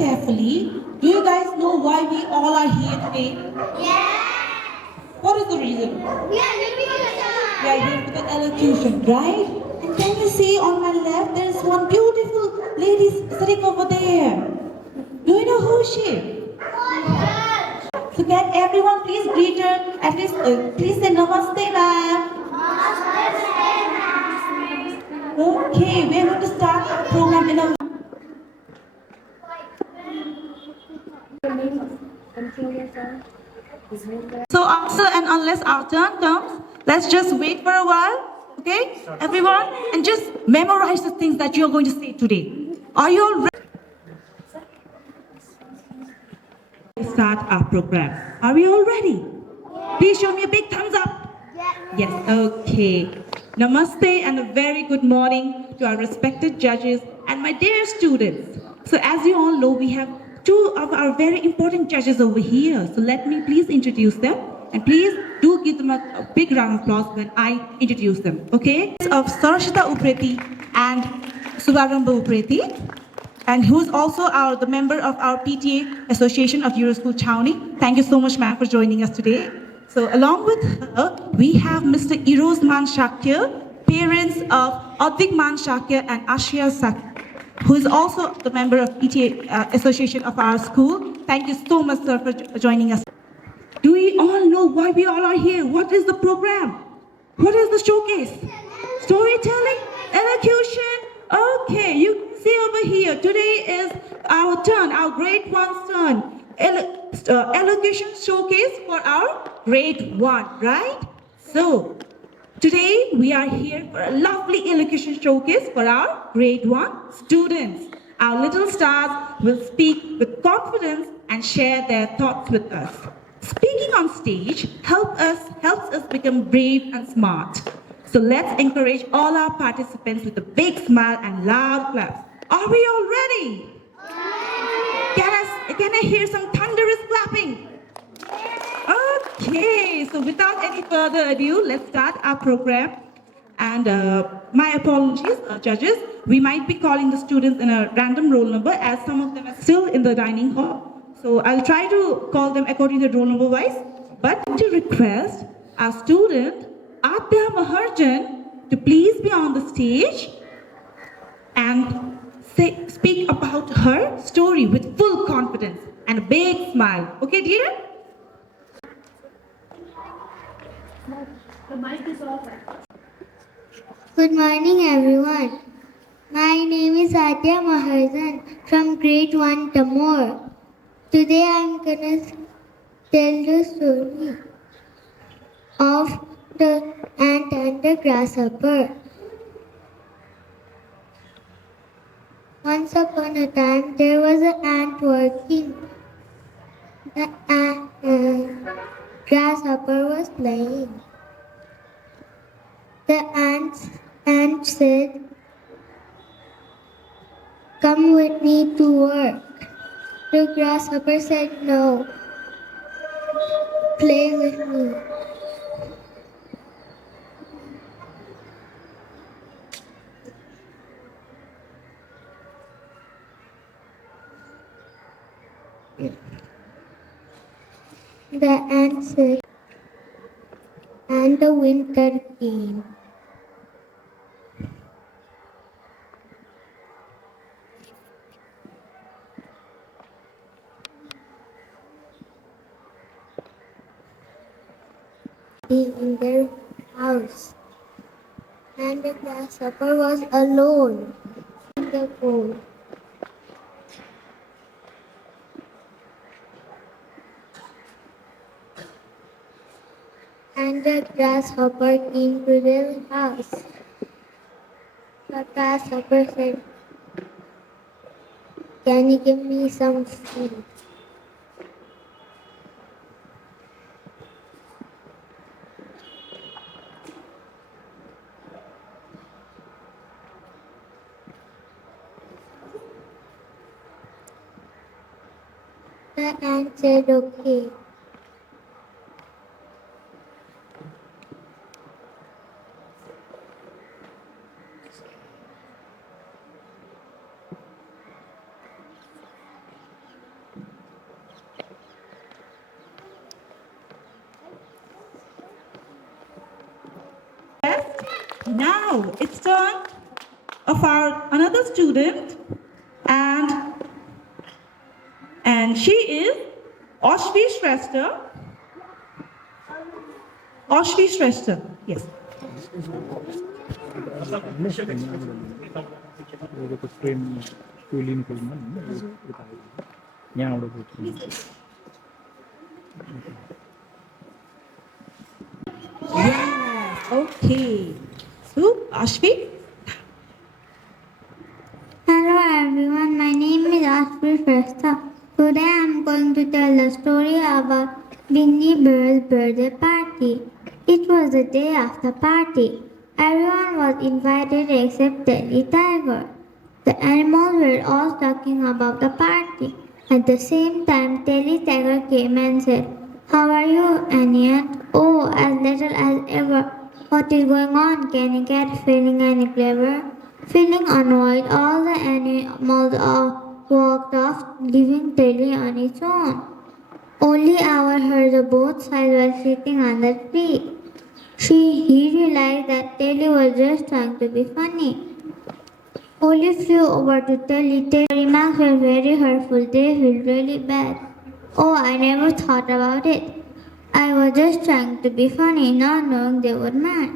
carefully. Do you guys know why we all are here today? What is the reason? We are here for the elocution, right? And can you see on my left, there is one beautiful lady sitting over there. Do you know who is she? So can everyone please greet her? At least, please say Namaste, ma'am. Okay, we are going to start our program in a. So after and unless our turn comes, let's just wait for a while, okay, everyone, and just memorize the things that you're going to say today. Are you all ready? Start our program. Are we all ready? Please show me a big thumbs up. Yes, okay. Namaste and a very good morning to our respected judges and my dear students. So as you all know, we have two of our very important judges over here. So let me please introduce them. And please do give them a big round of applause when I introduce them, okay? Of Sarashita Upreti and Suvaramba Upreti, and who's also the member of our PTA Association of Euro School Chhauni. Thank you so much, ma'am, for joining us today. So along with her, we have Mr. Eros Man Shakya, parents of Advik Man Shakya and Ashia Shakya, who is also the member of PTA Association of our school. Thank you so much, sir, for joining us. Do we all know why we all are here? What is the program? What is the showcase? Storytelling? Elocution? Okay, you see over here, today is our turn, our grade 1's turn. Elocution showcase for our grade 1, right? So, today we are here for a lovely elocution showcase for our grade 1 students. Our little stars will speak with confidence and share their thoughts with us. Speaking on stage helps us become brave and smart. So let's encourage all our participants with a big smile and loud claps. Are we all ready? Can I hear some thunderous clapping? Okay, so without any further ado, let's start our program. And my apologies, judges. We might be calling the students in a random roll number as some of them are still in the dining hall. So I'll try to call them according to roll number wise. But to request our student, Adya Maharjan, to please be on the stage and speak about her story with full confidence and a big smile. Okay, dear? The mic is off. Good morning, everyone. My name is Adya Maharjan from grade 1 Tamor. Today I'm gonna tell the story of the ant and the grasshopper. Once upon a time, there was an ant working. The grasshopper was playing. The ant said, "Come with me to work." The grasshopper said, "No, play with me." The ant said, and the winter came. In their house, and the grasshopper was alone in the cold. And the grasshopper came to their house. The grasshopper said, "Can you give me some food?" The ant said, "Okay." Now it's turn of our another student, and she is Oshvi Shrestha. Oshvi Shrestha. Yes. Yes. Okay. So Oshvi. Hello everyone, my name is Ashvi Shrestha. Today I am going to tell a story about Bindi Bear's birthday party. It was the day of the party. Everyone was invited except Telly Tiger. The animals were all talking about the party. At the same time, Telly Tiger came and said, "How are you, Anian? Oh, as little as ever. What is going on? Can you get feeling any clever?" Feeling annoyed, all the animals walked off, leaving Telly on its own. Only Hour heard the both sides while sitting on the tree. He realized that Telly was just trying to be funny. Oli flew over to Telly. Telly's remarks were very hurtful. They felt really bad. Oh, I never thought about it. I was just trying to be funny, not knowing they were mad.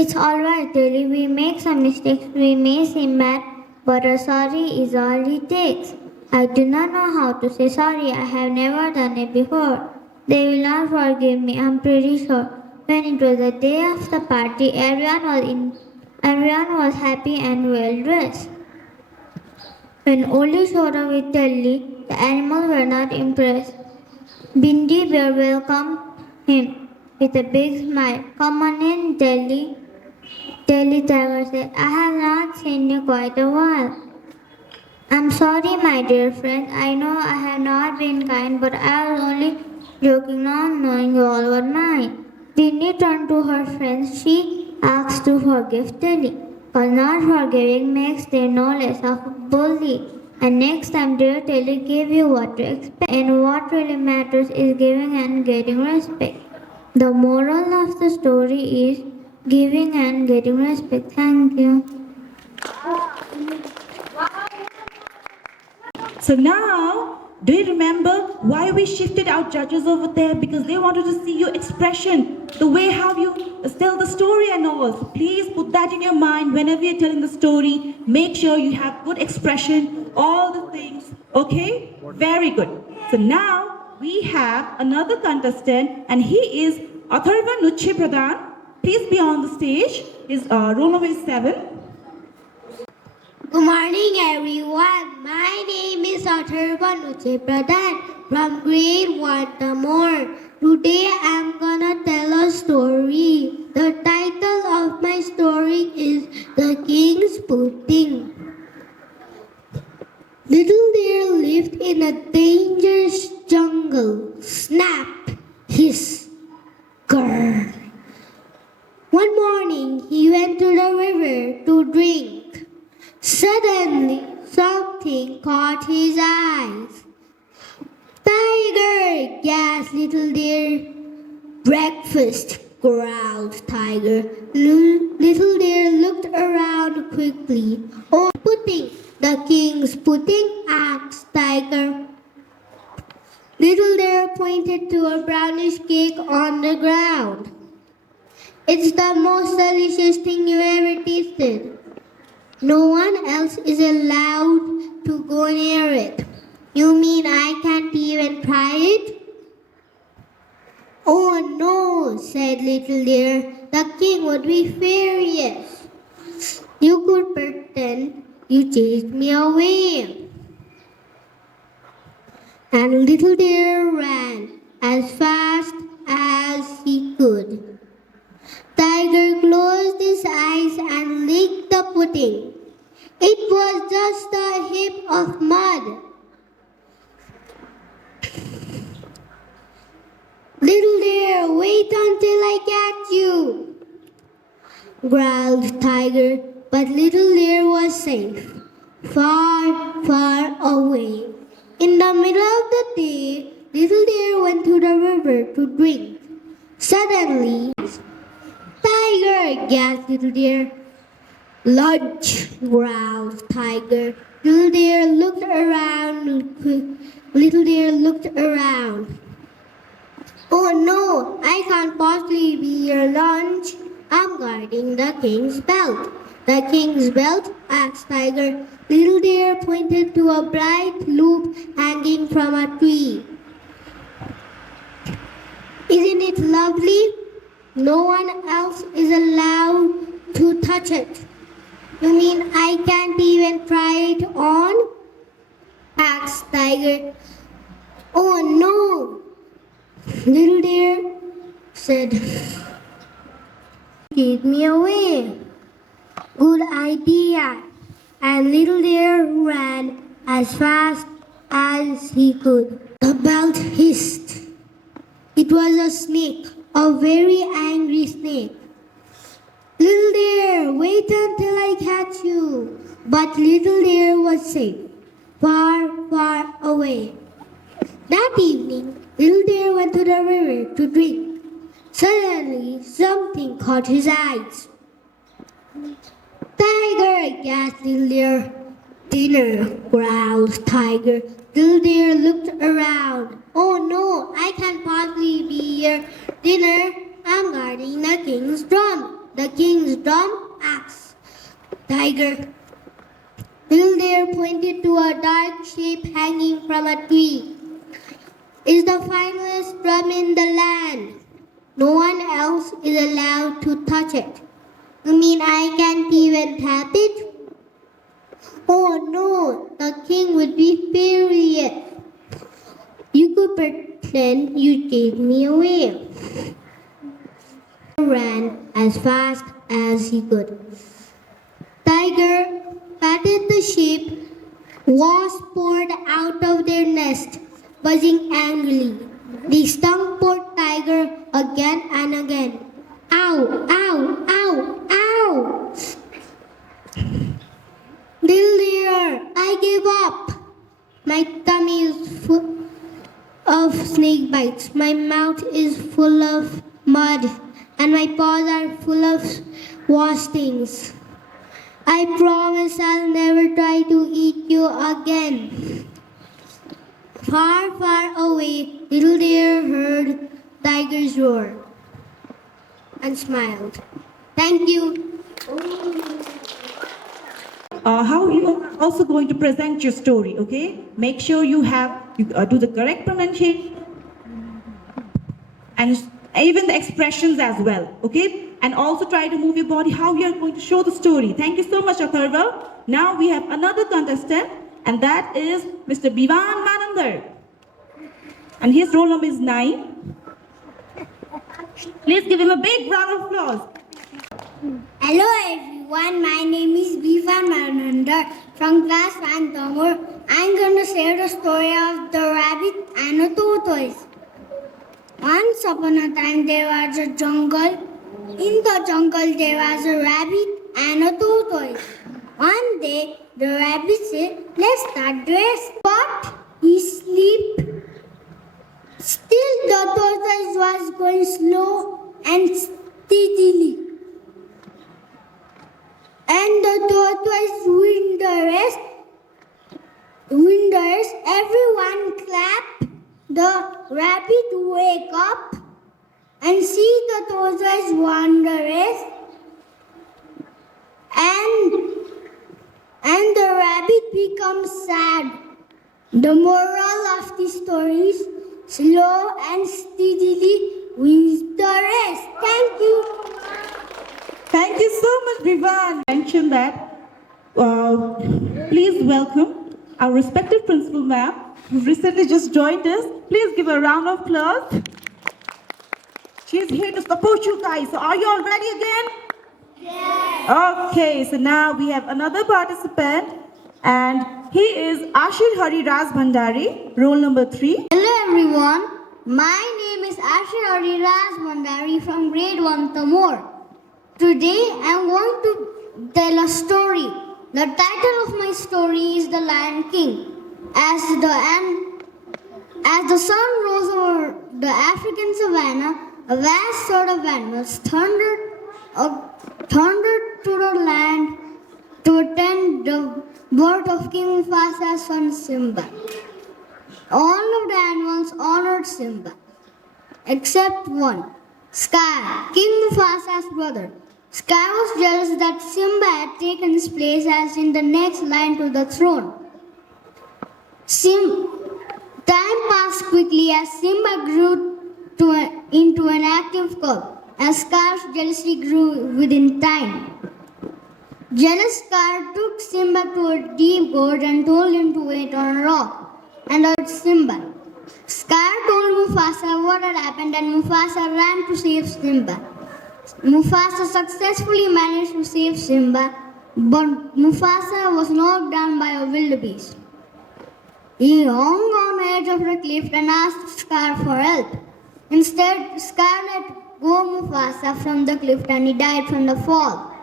It's alright, Telly. We make some mistakes. We may seem bad, but a sorry is all it takes. I do not know how to say sorry. I have never done it before. They will not forgive me, I'm pretty sure. When it was the day of the party, everyone was happy and well dressed. When Oli showed up with Telly, the animals were not impressed. Bindi Bear welcomed him with a big smile. Come on in, Telly. Telly Tiger said, I have not seen you quite a while. I'm sorry, my dear friend. I know I have not been kind, but I was only joking, not knowing you all were mine. Bindi turned to her friends. She asked to forgive Telly, because not forgiving makes them no less of a bully. And next time, dear Telly gave you what to expect. And what really matters is giving and getting respect. The moral of the story is giving and getting respect. Thank you. So now, do you remember why we shifted our judges over there? Because they wanted to see your expression, the way how you tell the story and all. So please put that in your mind whenever you're telling the story. Make sure you have good expression, all the things. Okay? Very good. So now we have another contestant, and he is Atharva Nuche Pradhan. Please be on the stage. His roll number is 7. Good morning, everyone. My name is Atharva Nuche Pradhan from grade 1 Tamor. Today I'm gonna tell a story. The title of my story is The King's Pudding. Little Deer lived in a dangerous jungle. Snap! Hiss! Grrr! One morning he went to the river to drink. Suddenly, something caught his eyes. Tiger! Gasped Little Deer. Breakfast! Growled Tiger. Little Deer looked around quickly. Oh, pudding! The king's pudding? Asked Tiger. Little Deer pointed to a brownish cake on the ground. It's the most delicious thing you ever tasted. No one else is allowed to go near it. You mean I can't even try it? Oh no, said Little Deer. The king would be furious. You could pretend you chased me away. And Little Deer ran as fast as he could. Tiger closed his eyes and licked the pudding. It was just a heap of mud. Little Deer, wait until I catch you, growled Tiger, but Little Deer was safe, far, far away. In the middle of the day, Little Deer went to the river to drink. Suddenly, Tiger! Tiger, gasped Little Deer. Lunch, growled Tiger. Little Deer looked around. Little Deer looked around. Oh no, I can't possibly be your lunch. I'm guarding the king's belt. The king's belt? Asked Tiger. Little Deer pointed to a bright loop hanging from a tree. Isn't it lovely? No one else is allowed to touch it. You mean I can't even try it on? Asked Tiger. Oh no, Little Deer said. Give me away. Good idea. And Little Deer ran as fast as he could. The belt hissed. It was a snake, a very angry snake. Little Deer, wait until I catch you. But Little Deer was safe, far, far away. That evening, Little Deer went to the river to drink. Suddenly, something caught his eyes. Tiger, gasped Little Deer. Dinner, growled Tiger. Little Deer looked around. Oh no, I can't possibly be your dinner. I'm guarding the king's drum. The king's drum? Asked Tiger. Little Deer pointed to a dark shape hanging from a tree. It's the finest drum in the land. No one else is allowed to touch it. You mean I can't even tap it? Oh no, the king would be furious. You could pretend you gave me away. Ran as fast as he could. Tiger patted the sheep. Wasps poured out of their nest, buzzing angrily. They stung poor Tiger again and again. Ow, ow, ow, ow! Little Deer, I give up. My tummy is full of snake bites. My mouth is full of mud. And my paws are full of wasp stings. I promise I'll never try to eat you again. Far, far away, Little Deer heard Tiger's roar and smiled. Thank you. How you are also going to present your story, okay? Make sure you do the correct pronunciation and even the expressions as well, okay? And also try to move your body, how you are going to show the story. Thank you so much, Atharva. Now we have another contestant, and that is Mr. Bivan Manandar. And his roll number is 9. Please give him a big round of applause. Hello everyone, my name is Bivan Manandar from class 1 Tamur. I'm going to share the story of the rabbit and the tortoise. Once upon a time there was a jungle. In the jungle there was a rabbit and a tortoise. One day the rabbit said, let's start the race. But he slept. Still the tortoise was going slow and steadily. And the tortoise win the race. Everyone clapped. The rabbit wake up and see the tortoise won the race. And the rabbit becomes sad. The moral of the story is slow and steadily wins the race. Thank you. Thank you so much, Bivan. Mention that. Please welcome our respected principal ma'am, who recently just joined us. Please give a round of applause. She's here to support you guys. So are you all ready again? Yes. Okay, so now we have another participant, and he is Ashir Hari Raz Bhandari, roll number 3. Hello everyone. My name is Ashir Hari Raz Bhandari from grade 1 Tamur. Today I am going to tell a story. The title of my story is The Lion King. As the sun rose over the African savanna, a vast herd of animals thundered thundered to the land to attend the birth of King Mufasa's son Simba. All of the animals honored Simba, except one, Scar, King Mufasa's brother. Scar was jealous that Simba had taken his place as in the next line to the throne. Time passed quickly as Simba grew into an active cub, as Scar's jealousy grew within time. Jealous Scar took Simba to a deep gorge and told him to wait on a rock, and urged Simba. Scar told Mufasa what had happened, and Mufasa ran to save Simba. Mufasa successfully managed to save Simba, but Mufasa was knocked down by a wildebeest. He hung on the edge of the cliff and asked Scar for help. Instead, Scar let go Mufasa from the cliff and he died from the fall.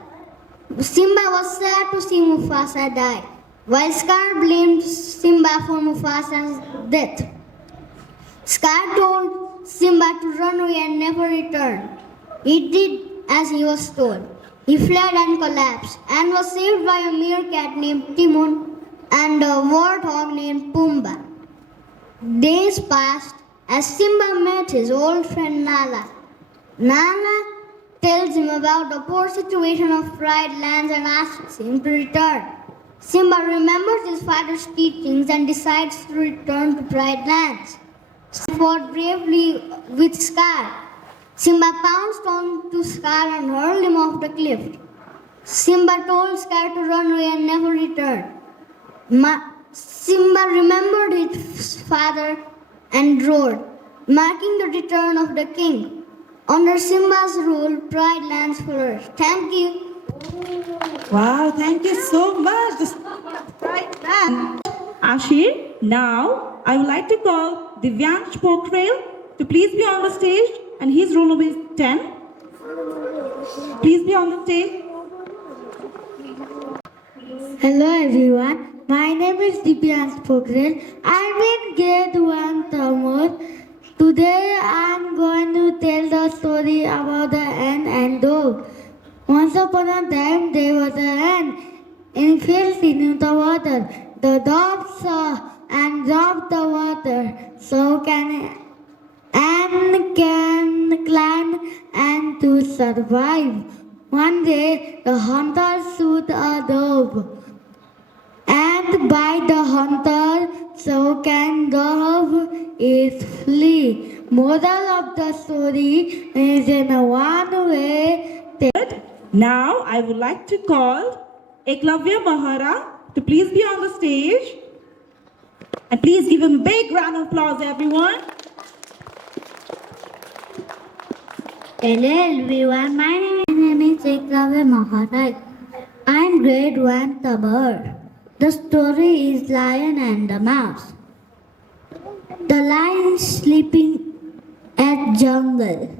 Simba was sad to see Mufasa die, while Scar blamed Simba for Mufasa's death. Scar told Simba to run away and never return. He did as he was told. He fled and collapsed and was saved by a meerkat named Timon and a warthog named Pumbaa. Days passed as Simba met his old friend Nala. Nala tells him about the poor situation of Pride Lands and asks him to return. Simba remembers his father's teachings and decides to return to Pride Lands. He fought bravely with Scar. Simba pounced on to Scar and hurled him off the cliff. Simba told Scar to run away and never return. Simba remembered his father and roared, marking the return of the king. Under Simba's rule, Pride Lands flourished. Thank you. Wow, thank you so much. Right, man. Ashir, now I would like to call Divyansh Pokhrel to please be on the stage, and his roll number is 10. Please be on the stage. Hello everyone. My name is Divyansh Pokhrel. I'm in grade 1 Tamil. Today I'm going to tell the story about the ant and dove. Once upon a time there was an ant in fields in the water. The dove saw and dropped the water. So can ant can climb and to survive. One day the hunter shot a dove. And by the hunter, so can dove is flee. Moral of the story is in one way. Now I would like to call Eklavya Mahara to please be on the stage. And please give him a big round of applause, everyone. Hello everyone, my name is Eklavya Maharaj. I'm grade 1 Tabar. The story is Lion and the Mouse. The lion sleeping at jungle.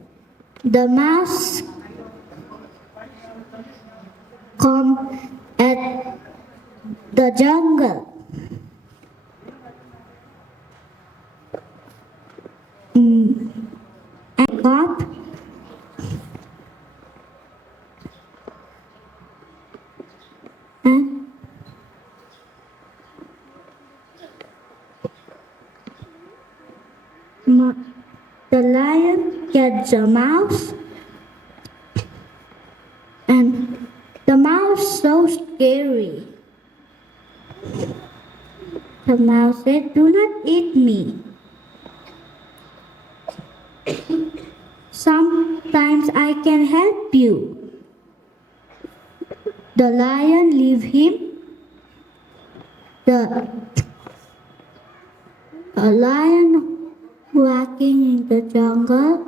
The mouse come at the jungle. And caught and the lion gets a mouse, and the mouse so scary. The mouse said, "Do not eat me. Sometimes I can help you." The lion leave him. The lion walking in the jungle.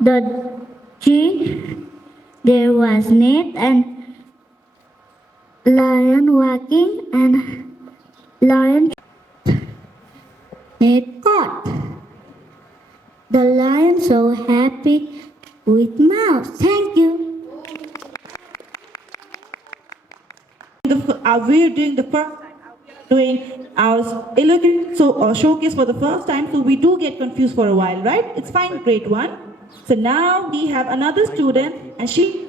The tree, there was net and lion walking and lion net caught. The lion so happy with mouse. Thank you. we're doing the first doing our elocution showcase for the first time, so we do get confused for a while, right? It's fine, great one. So now we have another student, and she,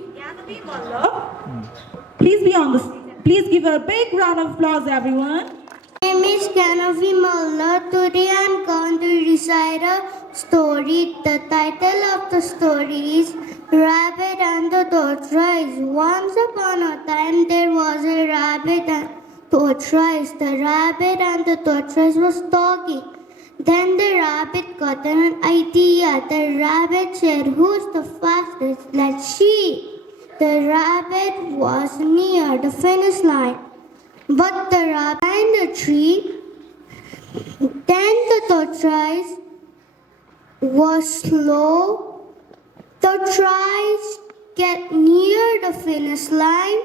please be on the, please give her a big round of applause, everyone. My name is Kanavi Malla. Today I am going to recite a story. The title of the story is Rabbit and the Tortoise. Once upon a time there was a rabbit and tortoise. The rabbit and the tortoise was talking. Then the rabbit got an idea. The rabbit said, "Who's the fastest? Let's see." The rabbit was near the finish line, but the rabbit climbed the tree. Then the tortoise was slow. The tortoise get near the finish line.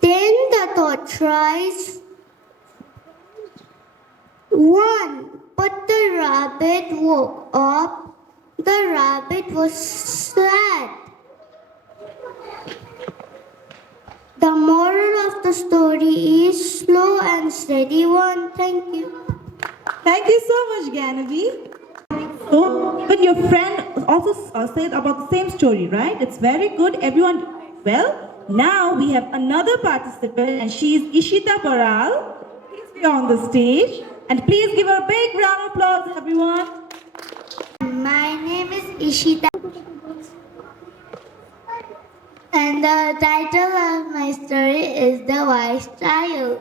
Then the tortoise won, but the rabbit woke up. The rabbit was sad. The moral of the story is slow and steady one. Thank you. Thank you so much, Ganavi. So, even your friend also said about the same story, right? It's very good. Everyone did well. Now we have another participant, and she is Ishita Baral. Please be on the stage. And please give her a big round of applause, everyone. My name is Ishita, and the title of my story is The Wise Child.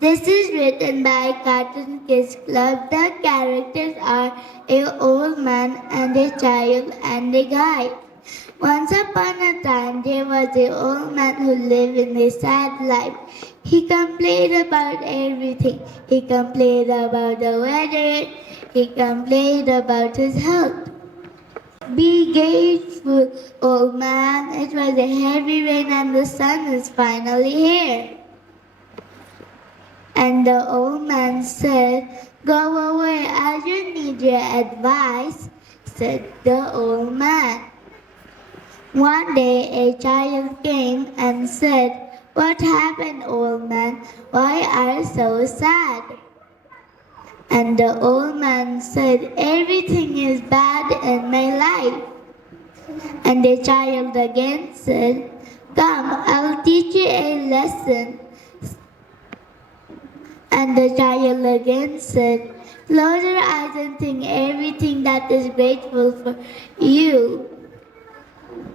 This is written by Cartoon Kids Club. The characters are an old man and a child and a guide. Once upon a time, there was an old man who lived in a sad life. He complained about everything. He complained about the weather. He complained about his health. Be grateful, old man. It was a heavy rain and the sun is finally here. And the old man said, "Go away, I don't need your advice," said the old man. One day a child came and said, "What happened, old man? Why are you so sad?" And the old man said, "Everything is bad in my life." And the child again said, "Come, I'll teach you a lesson." And the child again said, "Close your eyes and think everything that is grateful for you."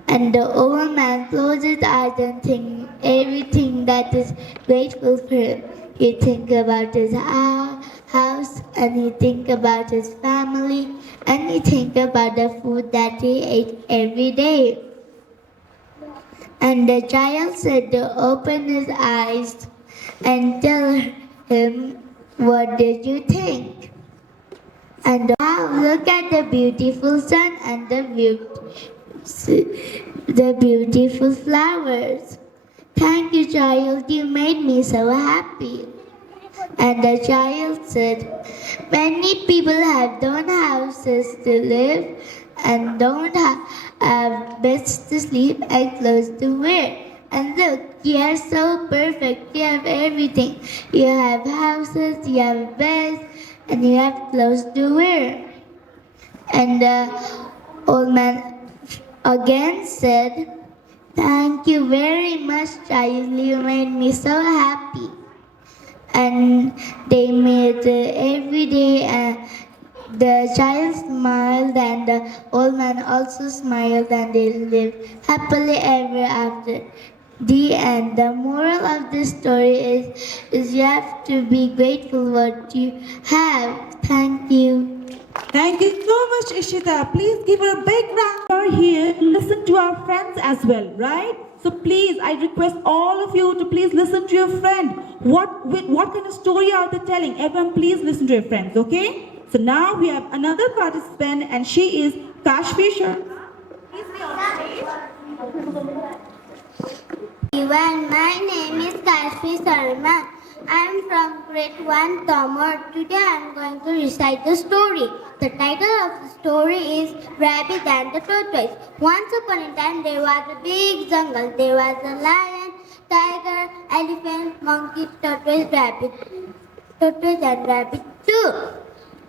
And the old man closed his eyes and think everything that is grateful for him. He think about his house, and he think about his family, and he think about the food that he ate every day. And the child said to open his eyes and tell him, "What did you think?" And wow, look at the beautiful sun and the beautiful flowers. "Thank you, child, you made me so happy." And the child said, "Many people have don't houses to live and don't have beds to sleep and clothes to wear. And look, you are so perfect. You have everything. You have houses, you have beds, and you have clothes to wear." And the old man again said, "Thank you very much, child. You made me so happy." And they made every day. The child smiled, and the old man also smiled, and they lived happily ever after. The end. The moral of this story is you have to be grateful what you have. Thank you. Thank you so much, Ishita. Please give her a big round. We're here to listen to our friends as well, right? So please, I request all of you to please listen to your friend. What kind of story are they telling? Everyone, please listen to your friends, okay? So now we have another participant, and she is Kashfi Sharma. Please be on stage. Everyone, my name is Kathmandu. I am from grade 1 Tamar. Today I am going to recite the story. The title of the story is Rabbit and the Tortoise. Once upon a time there was a big jungle. There was a lion, tiger, elephant, monkey, tortoise and rabbit too.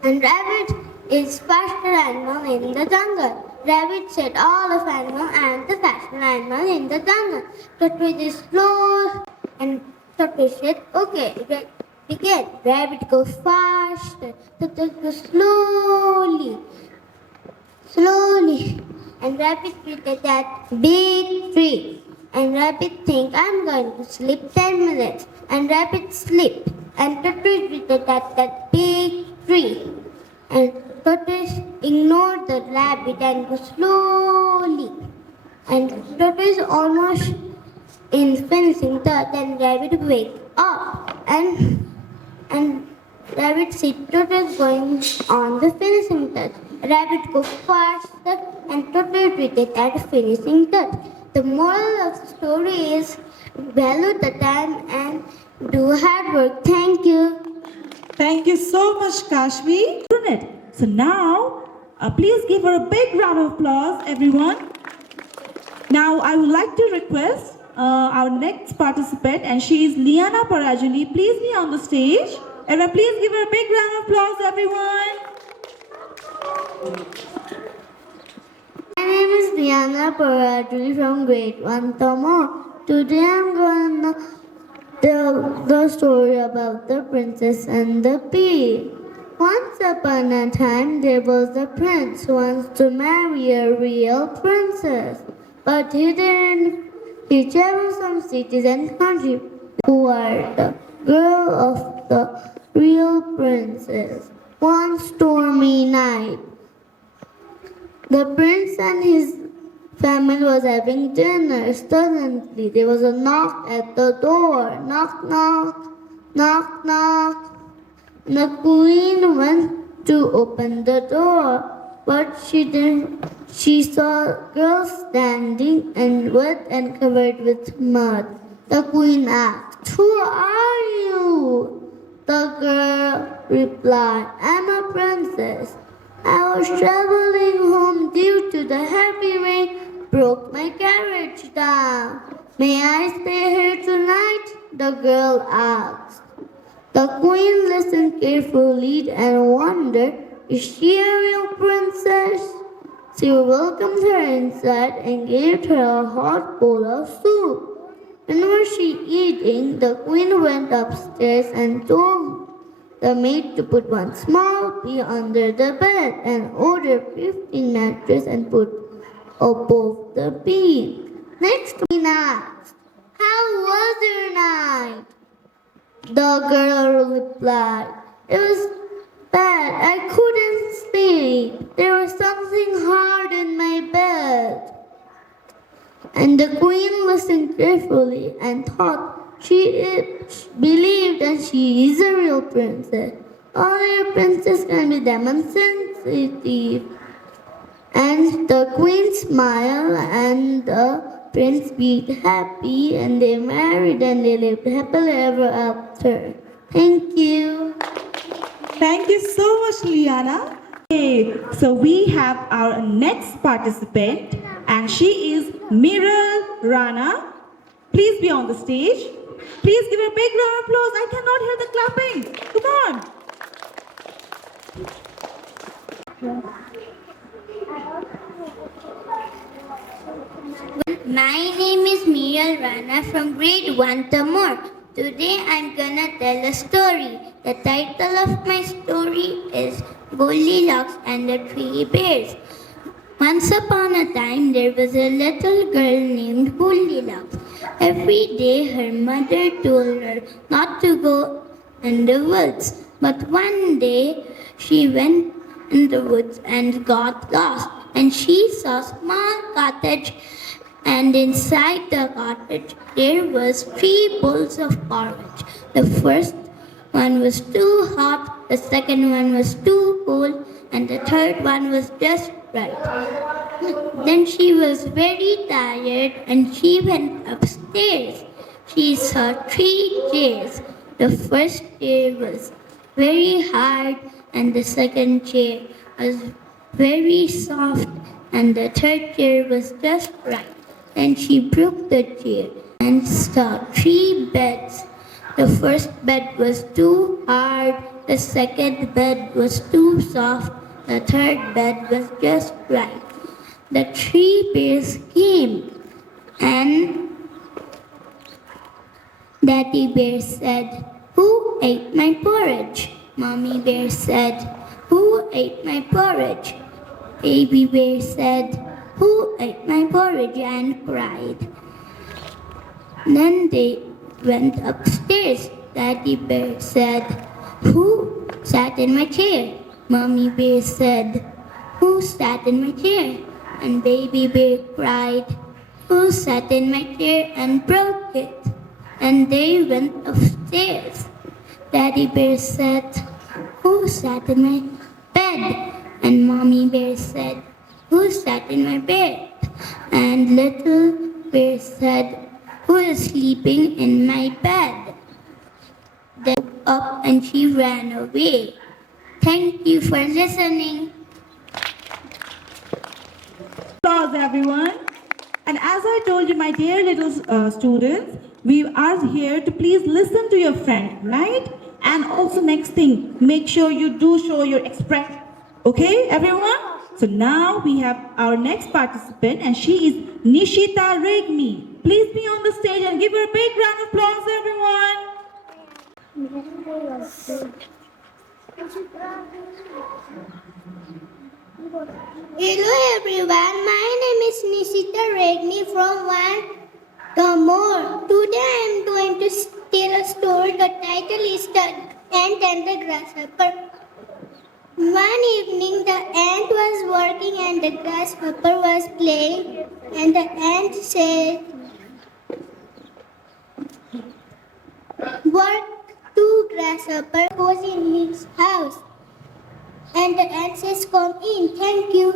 And rabbit is faster animal in the jungle. Rabbit said all of animal and the faster animal in the jungle. Tortoise is slow and tortoise said, okay, begin. Rabbit goes faster. Tortoise goes slowly. And rabbit reached that big tree. And rabbit think, I'm going to sleep 10 minutes. And rabbit sleep. And tortoise reached that big tree. And tortoise ignored the rabbit and goes slowly. And tortoise almost in finishing thought, then rabbit wake up and rabbit see tortoise going on the finishing touch. Rabbit go faster and tortoise reached at finishing touch. The moral of the story is value the time and do hard work. Thank you. Thank you so much, Kashvi. So now, please give her a big round of applause, everyone. Now, I would like to request our next participant, and she is Liana Parajuli. Please be on the stage. Everyone, please give her a big round of applause, everyone. My name is Liana Parajuli from grade 1 Tamar. Today I'm going to tell the story about the princess and the pea. Once upon a time, there was a prince who wants to marry a real princess. But he didn't. He traveled some cities and countries who are the girl of the real princess. One stormy night, the prince and his family was having dinner. Suddenly, there was a knock at the door. Knock, knock, knock, knock. The queen went to open the door, but she didn't. She saw a girl standing and wet and covered with mud. The queen asked, "Who are you?" The girl replied, "I'm a princess. I was traveling home due to the heavy rain, broke my carriage down. May I stay here tonight?" The girl asked. The queen listened carefully and wondered, is she a real princess? She welcomed her inside and gave her a hot bowl of soup. When was she eating, the queen went upstairs and told the maid to put one small pea under the bed and order 15 mattresses and put above the pea. Next, queen asked, "How was your night?" The girl replied, "It was bad. I couldn't sleep. There was something hard in my bed." And the queen listened carefully and thought believed that she is a real princess. All real princesses can be demon sensitive. And the queen smiled and the prince be happy and they married and they lived happily ever after. Thank you. Thank you so much, Liana. Okay, so we have our next participant, and she is Miral Rana. Please be on the stage. Please give her a big round of applause. I cannot hear the clapping. Come on. My name is Miral Rana from grade 1 Tamar. Today I'm gonna tell a story. The title of my story is Goldilocks and the Three Bears. Once upon a time there was a little girl named Goldilocks. Every day her mother told her not to go in the woods. But one day she went in the woods and got lost. And she saw a small cottage, and inside the cottage there was 3 bowls of porridge. The first one was too hot, the second one was too cold, and the third one was just right. Then she was very tired and she went upstairs. She saw 3 chairs. The first chair was very hard, and the second chair was very soft, and the third chair was just right. Then she broke the chair and saw three beds. The first bed was too hard, the second bed was too soft, the third bed was just right. The three bears came, and Daddy Bear said, "Who ate my porridge?" Mommy Bear said, "Who ate my porridge?" Baby Bear said, "Who ate my porridge?" and cried. Then they went upstairs. Daddy Bear said, "Who sat in my chair?" Mommy Bear said, "Who sat in my chair?" And Baby Bear cried, "Who sat in my chair and broke it?" And they went upstairs. Daddy Bear said, "Who sat in my bed?" And Mommy Bear said, "Who sat in my bed?" And Little Bear said, "Who is sleeping in my bed?" They woke up and she ran away. Thank you for listening. Applause, everyone. And as I told you, my dear little students, we are here to please listen to your friend, right? And also next thing, make sure you do show your expression. Okay, everyone? So now we have our next participant, and she is Nishita Regmi. Please be on the stage and give her a big round of applause, everyone. Hello everyone, my name is Nishita Regni from One More. Today I am going to tell a story. The title is The Ant and the Grasshopper. One evening the ant was working and the grasshopper was playing, and the ant said, "Work to grasshopper was in his house." And the ant says, "Come in, thank you."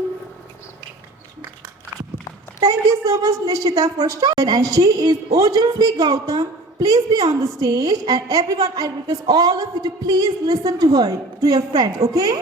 Thank you so much, Nishita, for starting. And she is Ojasvi Gautam. Please be on the stage. And everyone, I request all of you to please listen to her, to your friend, okay?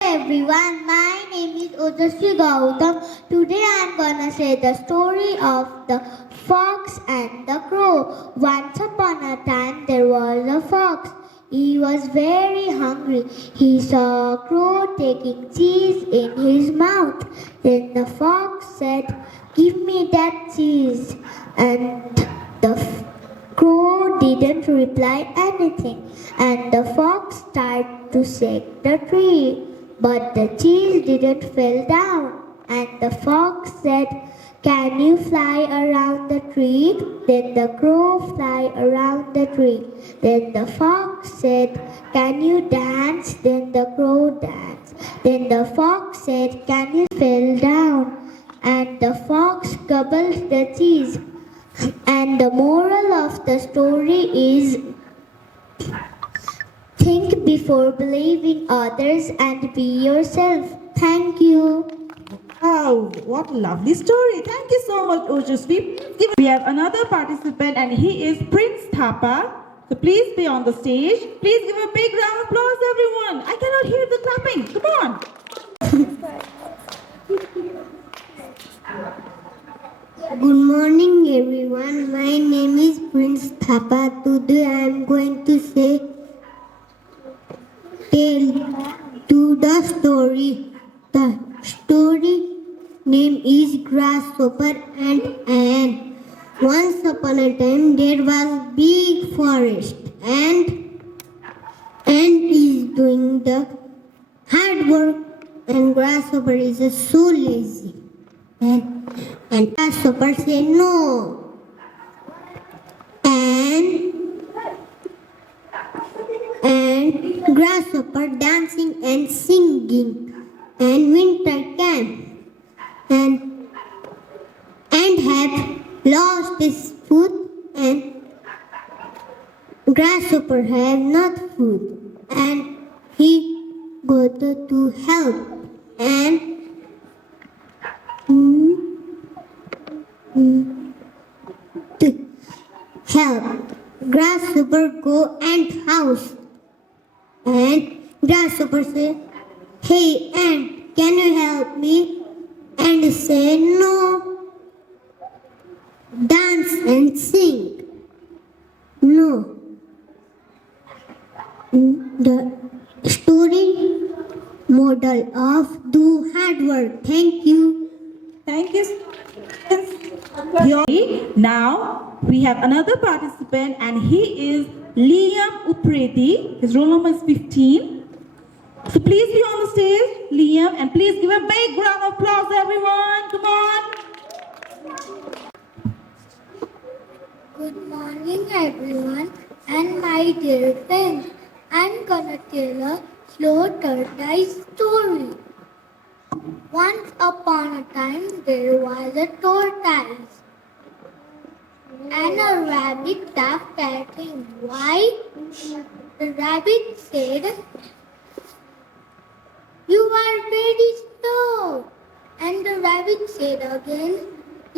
Everyone, my name is Ojasvi Gautam. Today I am gonna say the story of the fox and the crow. Once upon a time there was a fox. He was very hungry. He saw a crow taking cheese in his mouth. Then the fox said, "Give me that cheese." And the crow didn't reply anything. And the fox started to shake the tree. But the cheese didn't fall down. And the fox said, "Can you fly around the tree?" Then the crow flew around the tree. Then the fox said, "Can you dance?" Then the crow danced. Then the fox said, "Can you fall down?" And the fox gobbled the cheese. And the moral of the story is, think before believing others and be yourself. Thank you. Wow, what a lovely story. Thank you so much, Ojasvi. We have another participant, and he is Prince Thapa. So please be on the stage. Please give a big round of applause, everyone. I cannot hear the clapping. Come on. Good morning everyone. My name is Prince Thapa. Today I am going to tell to the story. The story name is Grasshopper and Ant. Once upon a time there was big forest, and ant is doing the hard work, and grasshopper is so lazy. And grasshopper say no. And grasshopper dancing and singing. And winter came. And had lost his food, and grasshopper had not food. And he got to help. And to help. Grasshopper go ant house. And grasshopper say, "Hey ant, can you help me?" And say, "No." Dance and sing. No. The story model of do hard work. Thank you. Thank you. Now we have another participant and he is Liam Upreti. His roll number is 15. So please be on the stage, Liam, and please give a big round of applause, everyone. Come on. Good morning, everyone, and my dear friends. I'm gonna tell a slow tortoise story. Once upon a time, there was a tortoise, and a rabbit laughed at him. Why? The rabbit said, "You are very slow." And the rabbit said again,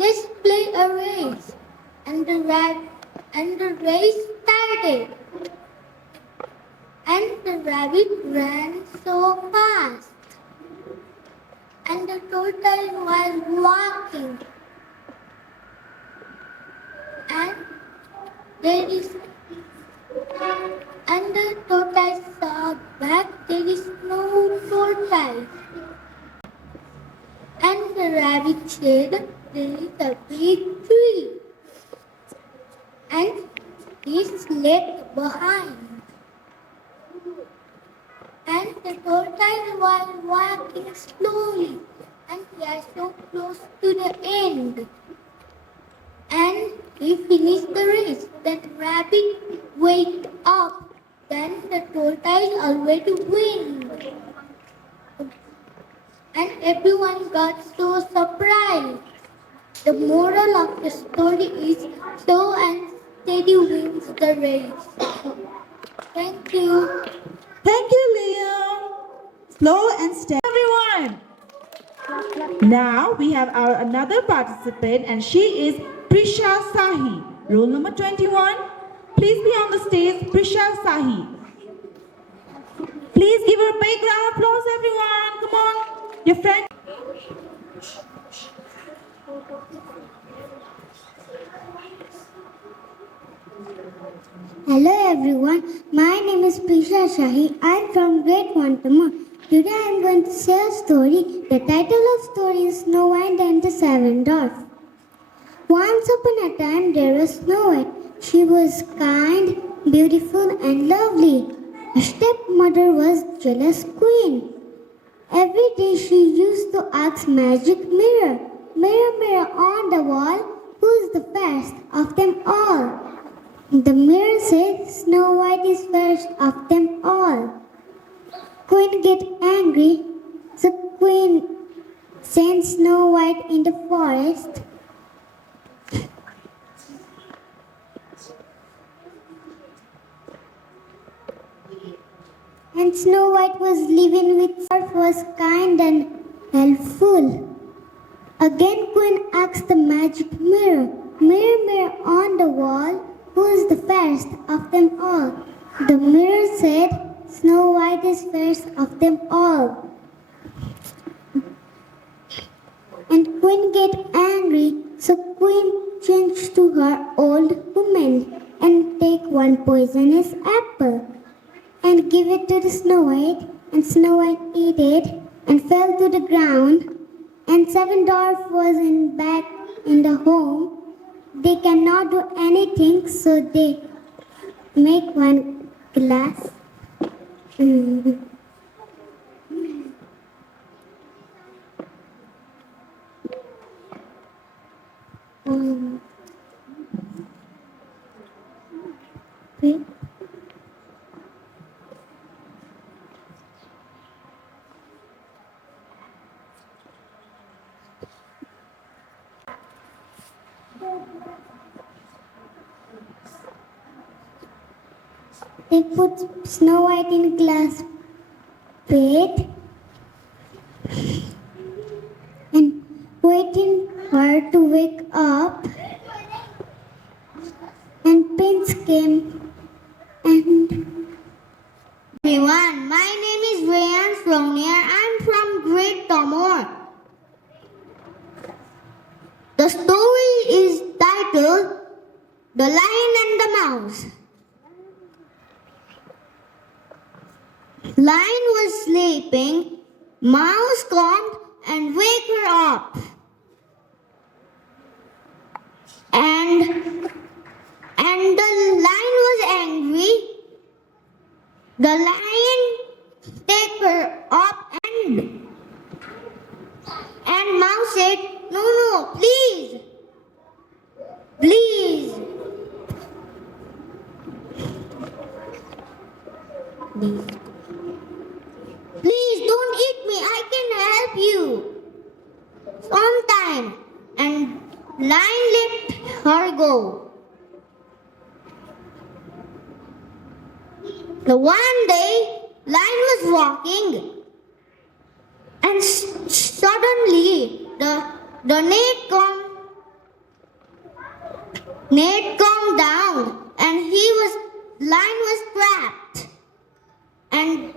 "Let's play a race." And the race started. And the rabbit ran so fast. And the tortoise was walking. And there is and the tortoise saw back there is no tortoise. And the rabbit said, "There is a big tree." And he left behind. And the tortoise was walking slowly, and he was so close to the end. And he finished the race. That rabbit went up. Then the tortoise already win. And everyone got so surprised. The moral of the story is slow and steady wins the race. Thank you. Thank you, Liam. Slow and steady, everyone. Now we have our another participant and she is Prisha Sahi. Roll number 21. Please be on the stage, Prisha Sahi. Please give her a big round of applause, everyone. Come on. Your friend. Hello everyone, my name is Prisha Shahi. I am from grade 1 Tamil. Today I am going to share a story. The title of story is Snow White and the Seven Dwarfs. Once upon a time there was Snow White. She was kind, beautiful and lovely. Her stepmother was jealous queen. Every day she used to ask magic mirror, "Mirror, mirror on the wall, who's the fairest of them all?" The mirror said, "Snow White is fairest of them all." Queen get angry. The queen sent Snow White in the forest. And Snow White was living with Dwarf was kind and helpful. Again Queen asked the magic mirror, "Mirror, mirror on the wall, who is the fairest of them all?" The mirror said, "Snow White is fairest of them all." And Queen get angry, so Queen changed to her old woman and take one poisonous apple and give it to the Snow White, and Snow White eat it and fell to the ground, and seven dwarfs was back in the home. They cannot do anything, so they make one glass. Wait. They put Snow White in a glass plate and waiting her to wake up and prince came and... Everyone, my name is Rayan Fronier. I'm from Great Tomor. The story is titled The Lion and the Mouse. Lion was sleeping. Mouse come and wake her up. And the lion was angry. The lion take her up and Mouse said, no, please. Please. Please don't eat me. I can help you sometime. And lion let her go. The one day, lion was walking, and suddenly the net come down, and lion was trapped, and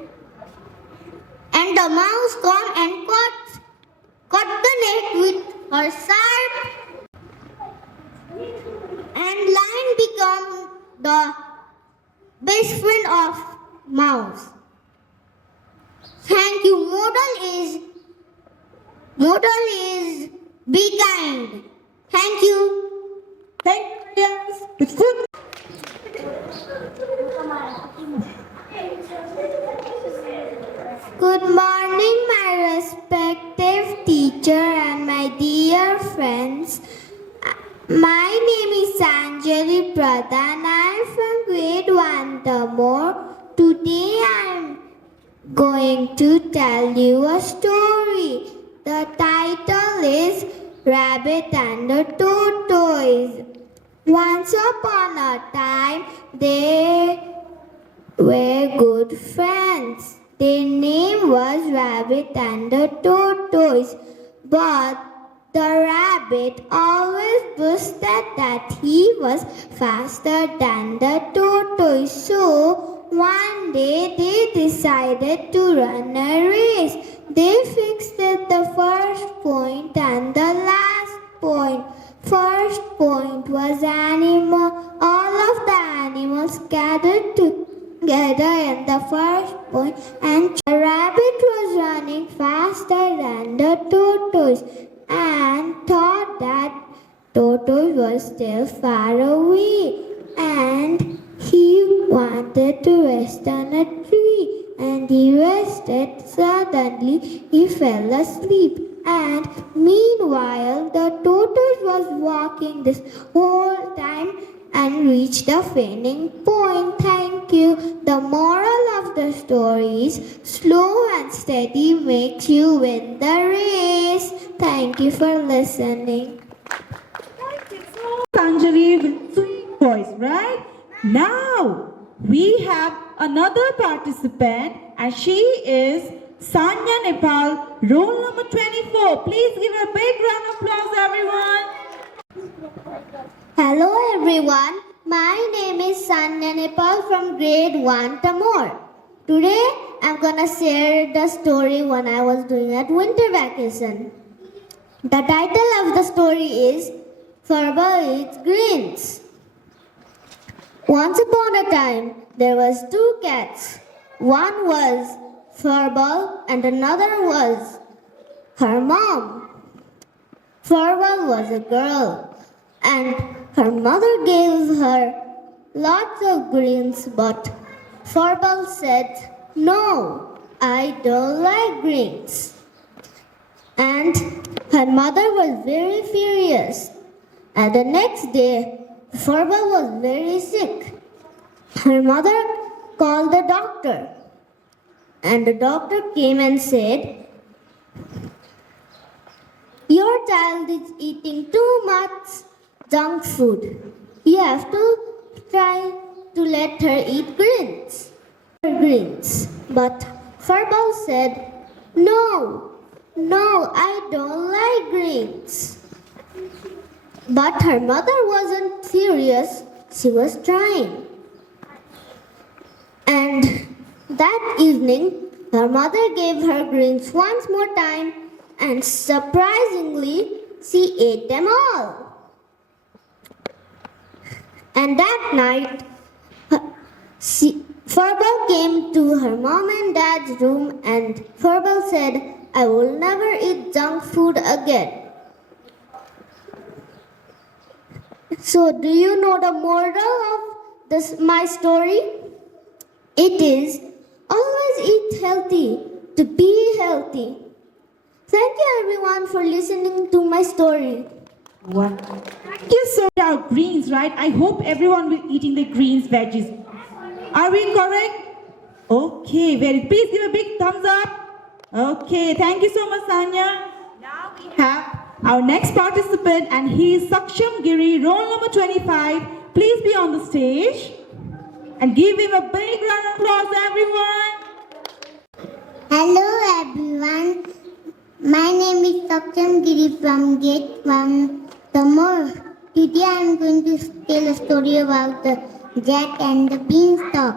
the mouse come and caught the net with her sharp, and lion become the best friend of mouse. Thank you. Model is be kind. Thank you. Thank you, Riyaz. It's good. Good morning, my respective teacher and my dear friends. My name is Sanjali Pradhan. I am from grade 1 Tamor. Today I am going to tell you a story. The title is Rabbit and the Tortoise. Once upon a time, they were good friends. Their name was Rabbit and the Tortoise. But the rabbit always boasted that he was faster than the tortoise. So one day they decided to run a race. They fixed the first point and the last point. First point was animal. All of the animals gathered together in the first point, and the rabbit was running faster than the tortoise and thought that tortoise was still far away, and he wanted to rest on a tree, and he rested. Suddenly he fell asleep, and meanwhile the tortoise was walking this whole time and reached the finishing point. Thank you. The moral of the story is slow and steady makes you win the race. Thank you for listening. Sanjali with sweet voice, right? Now we have another participant, and she is Sanya Nepal, roll number 24. Please give a big round of applause, everyone. Hello everyone, my name is Sanya Nepal from grade 1 Tamor. Today I'm gonna share the story when I was doing at winter vacation. The title of the story is Furball Eats Greens. Once upon a time there was two cats. One was Furball and another was her mom. Furball was a girl, and her mother gave her lots of greens, but Furball said, "No, I don't like greens." And her mother was very furious. And the next day, Furball was very sick. Her mother called the doctor, and the doctor came and said, "Your child is eating too much junk food. You have to try to let her eat greens." But Furball said, No, I don't like greens." But her mother wasn't serious. she was trying. And that evening, her mother gave her greens once more time, and surprisingly, she ate them all. And that night, Furball came to her mom and dad's room, and Furball said, "I will never eat junk food again." So, do you know the moral of my story? It is always eat healthy to be healthy. Thank you everyone for listening to my story. What? Thank you so much. Our greens, right? I hope everyone will eating the greens, veggies. Are we correct? Okay, please give a big thumbs up. Okay, thank you so much, Sanya. Now we have our next participant, and he is Saksham Giri, roll number 25. Please be on the stage and give him a big round of applause, everyone. Hello everyone. My name is Saksham Giri from Gate 1, the Marg. Today I am going to tell a story about the Jack and the Beanstalk.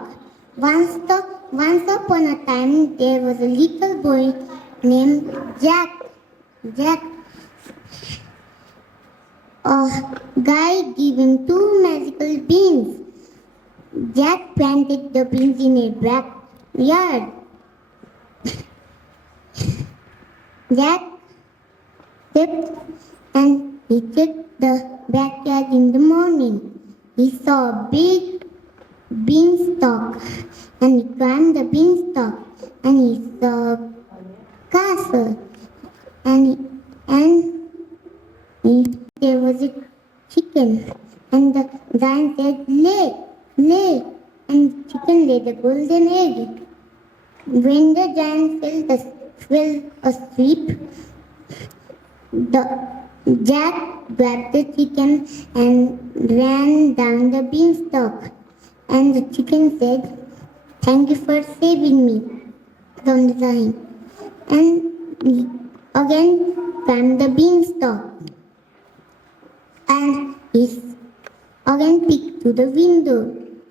Once upon a time, there was a little boy named Jack. A guy gave him 2 magical beans. Jack planted the beans in a backyard. Jack slept and he checked the backyard in the morning. He saw a big beanstalk, and he climbed the beanstalk, and he saw a castle, and there was a chicken, and the giant said, lay, and the chicken laid a golden egg. When the giant fell asleep, Jack grabbed the chicken and ran down the beanstalk. And the chicken said, "Thank you for saving me from the giant." And he again climbed the beanstalk. And he again peeked through the window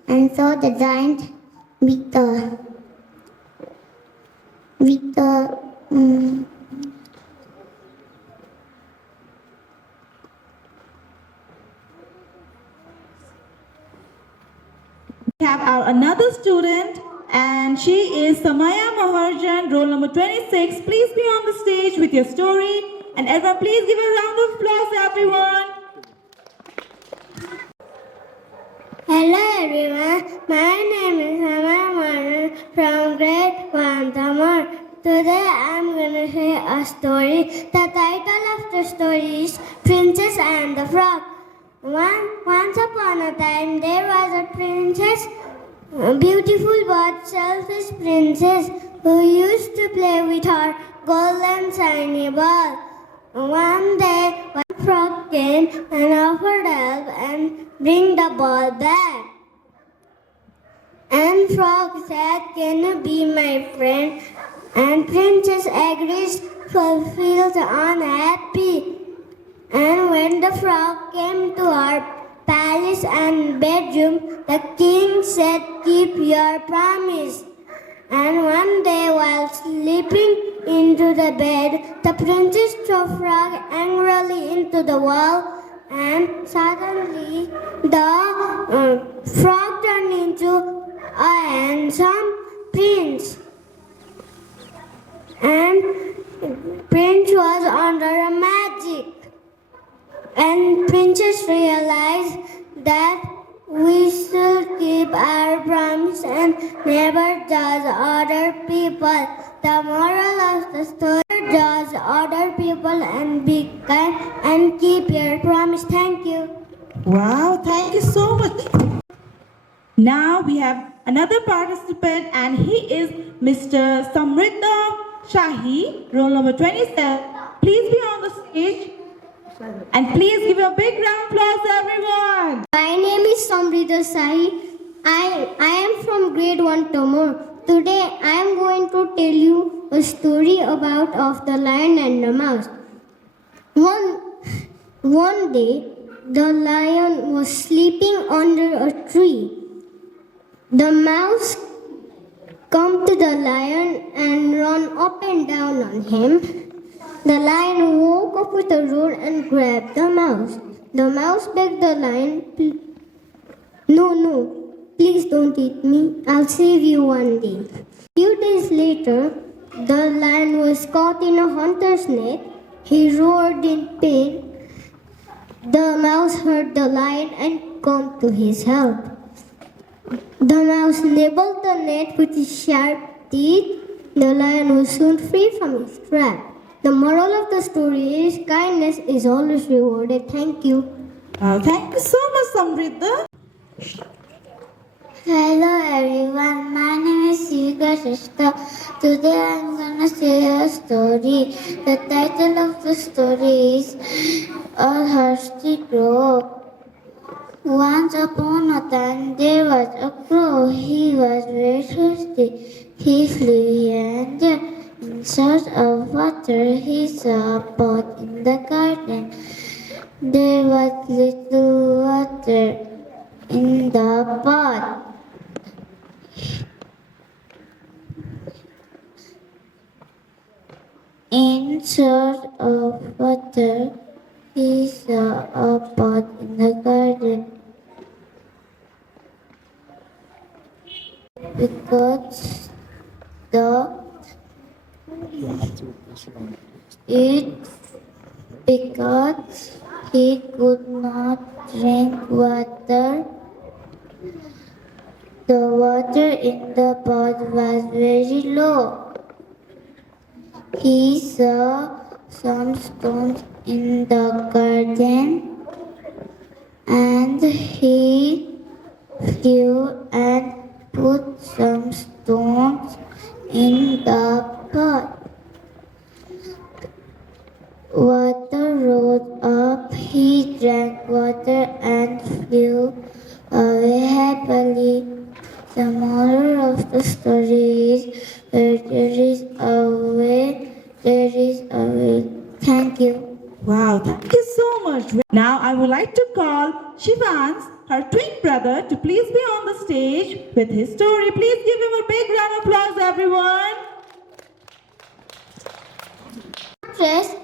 and saw the giant with the We have our another student, and she is Samaya Maharjan, roll number 26. Please be on the stage with your story, and everyone please give a round of applause, everyone. Hello everyone, my name is Samaya Maharjan from grade 1 Tamar. Today I am going to share a story. The title of the story is Princess and the Frog. Once upon a time there was a princess, a beautiful but selfish princess who used to play with her golden shiny ball. One day one frog came and offered help and bring the ball back. And frog said, "Can you be my friend?" And princess agrees, fulfilled, unhappy. And when the frog came to her palace and bedroom, the king said, "Keep your promise." And one day while sleeping into the bed, the princess threw frog angrily into the wall, and suddenly the frog turned into a handsome prince. And prince was under a magic. And princess realized that we should keep our promise and never judge other people. The moral of the story: judge other people and be kind and keep your promise. Thank you. Wow, thank you so much. Now we have another participant, and he is Mr. Samrita Shahi, roll number 27. Please be on the stage. And please give a big round of applause, everyone. My name is Samrita Sahi. I am from grade 1 Tamar. Today I am going to tell you a story about of the lion and the mouse. One day the lion was sleeping under a tree. The mouse come to the lion and run up and down on him. The lion woke up with a roar and grabbed the mouse. The mouse begged the lion, No, please don't eat me. I'll save you one day. Few days later, the lion was caught in a hunter's net. He roared in pain. The mouse heard the lion and came to his help. The mouse nibbled the net with his sharp teeth. The lion was soon free from his trap. The moral of the story is kindness is always rewarded. Thank you. Thank you so much, Samrita. Hello everyone, my name is Sika Shishta. Today I am going to share a story. The title of the story is A Thirsty Crow. Once upon a time there was a crow. He was very thirsty. He flew here and there in search of water. He saw a pot in the garden. There was little water in the pot. In search of water, he saw a pot in the garden. Because he could not drink water. The water in the pot was very low. He saw some stones in the garden and he flew and put some stones in the pot. Water rose up, he drank water and flew away happily. The moral of the story is where there is a way, there is a will. Thank you. Wow, thank you so much. Now I would like to call Shivans, her twin brother, to please be on the stage with his story. Please give him a big round of applause, everyone. Yes,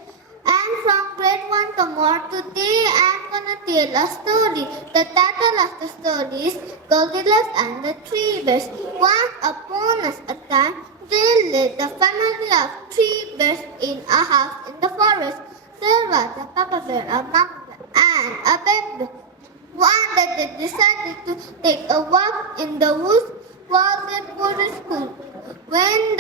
I'm from grade 1 to more. Today I'm gonna tell a story. The title of the story is Goldilocks and the Three Bears. Once upon a time, there lived a family of three bears in a house in the forest. There was a papa bear, a mama bear, and a baby bear. One day they decided to take a walk in the woods while they go to school. When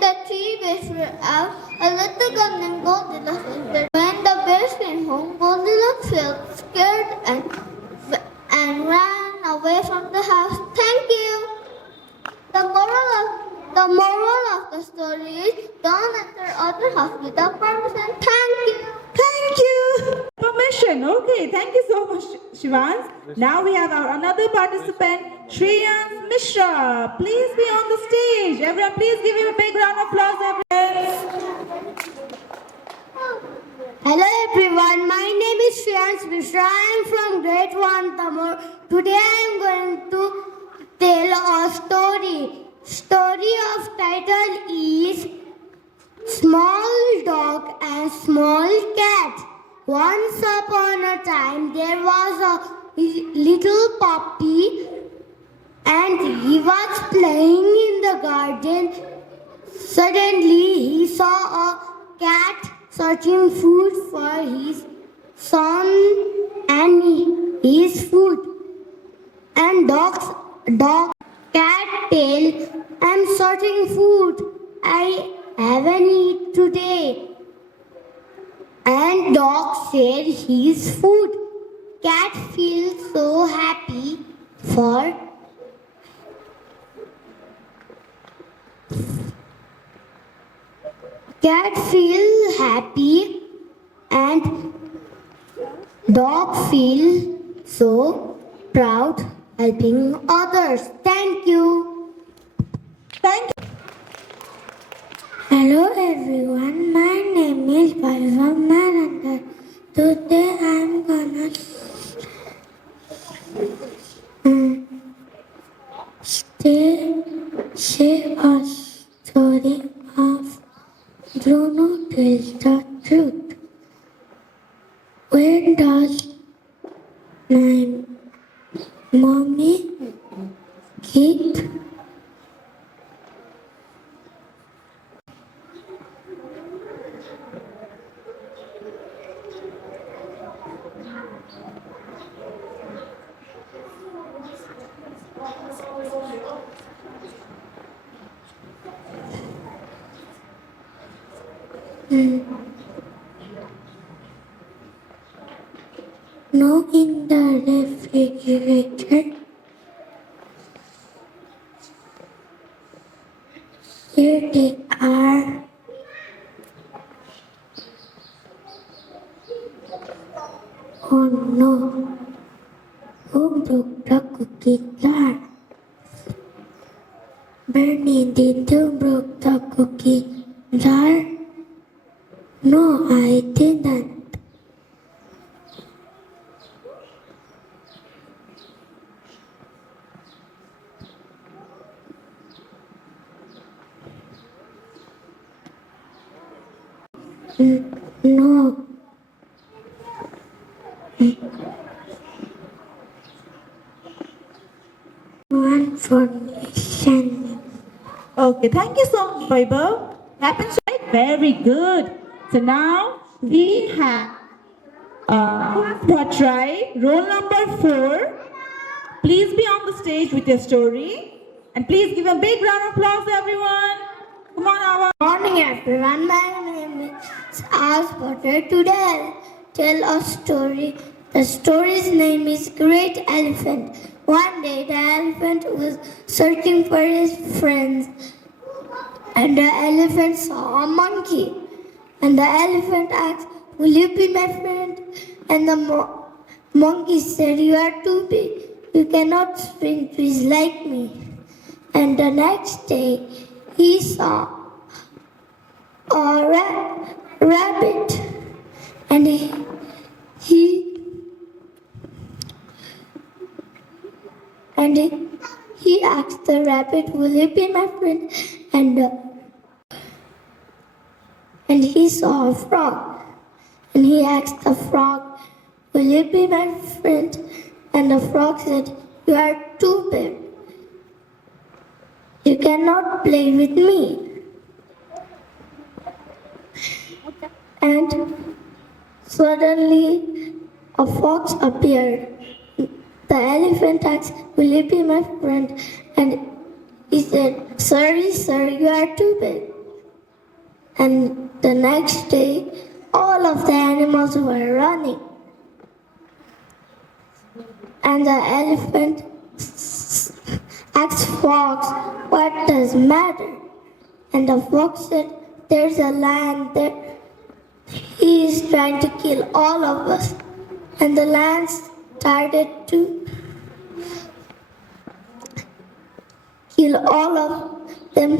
the three bears were out, a little girl named Goldilocks entered. When the bears came home, Goldilocks felt scared and ran away from the house. Thank you. The moral of the story is don't enter other house without permission. Thank you. Thank you. Permission. Okay, thank you so much, Shivans. Now we have our another participant, Shreyans Mishra. Please be on the stage. Everyone, please give him a big round of applause, everyone. Hello everyone, my name is Shreyans Mishra. I am from grade 1 Tamil. Today I am going to tell a story. Story of title is Small Dog and Small Cat. Once upon a time there was a little puppy and he was playing in the garden. Suddenly he saw a cat searching food for his son and his food. And dog, cat tail, I'm searching food. I haven't eaten today. And dog shared his food. Cat feels so happy for Cat feel happy and dog feel so proud helping others. Thank you. Thank you. Hello everyone, my name is Parvam Naranda. Today I am gonna say a story of Bruno tells the truth. Where does my mommy keep no in the refrigerator? Here they are. Oh no, who broke the cookie jar? Bernie, did you broke the cookie jar? No, I didn't. No. One formation. Okay, thank you so much, Vaibhav. Happens right? Very good. So now we have Patrai, roll number 4. Please be on the stage with your story. And please give a big round of applause, everyone. Come on, Awa. Morning everyone, my name is As Potter. Today I'll tell a story. The story's name is Great Elephant. One day the elephant was searching for his friends, and the elephant saw a monkey. And the elephant asked, "Will you be my friend?" And the monkey said, "You are too big. You cannot swing trees like me." And the next day he saw a rabbit, and he asked the rabbit, "Will you be my friend?" And he saw a frog, and he asked the frog, "Will you be my friend?" And the frog said, "You are too big. You cannot play with me." And suddenly a fox appeared. The elephant asked, "Will you be my friend?" And he said, "Sorry, sir, you are too big." And the next day, all of the animals were running. And the elephant asked fox, "What does matter?" And the fox said, "There's a lion there. He is trying to kill all of us." And the lion started to kill all of them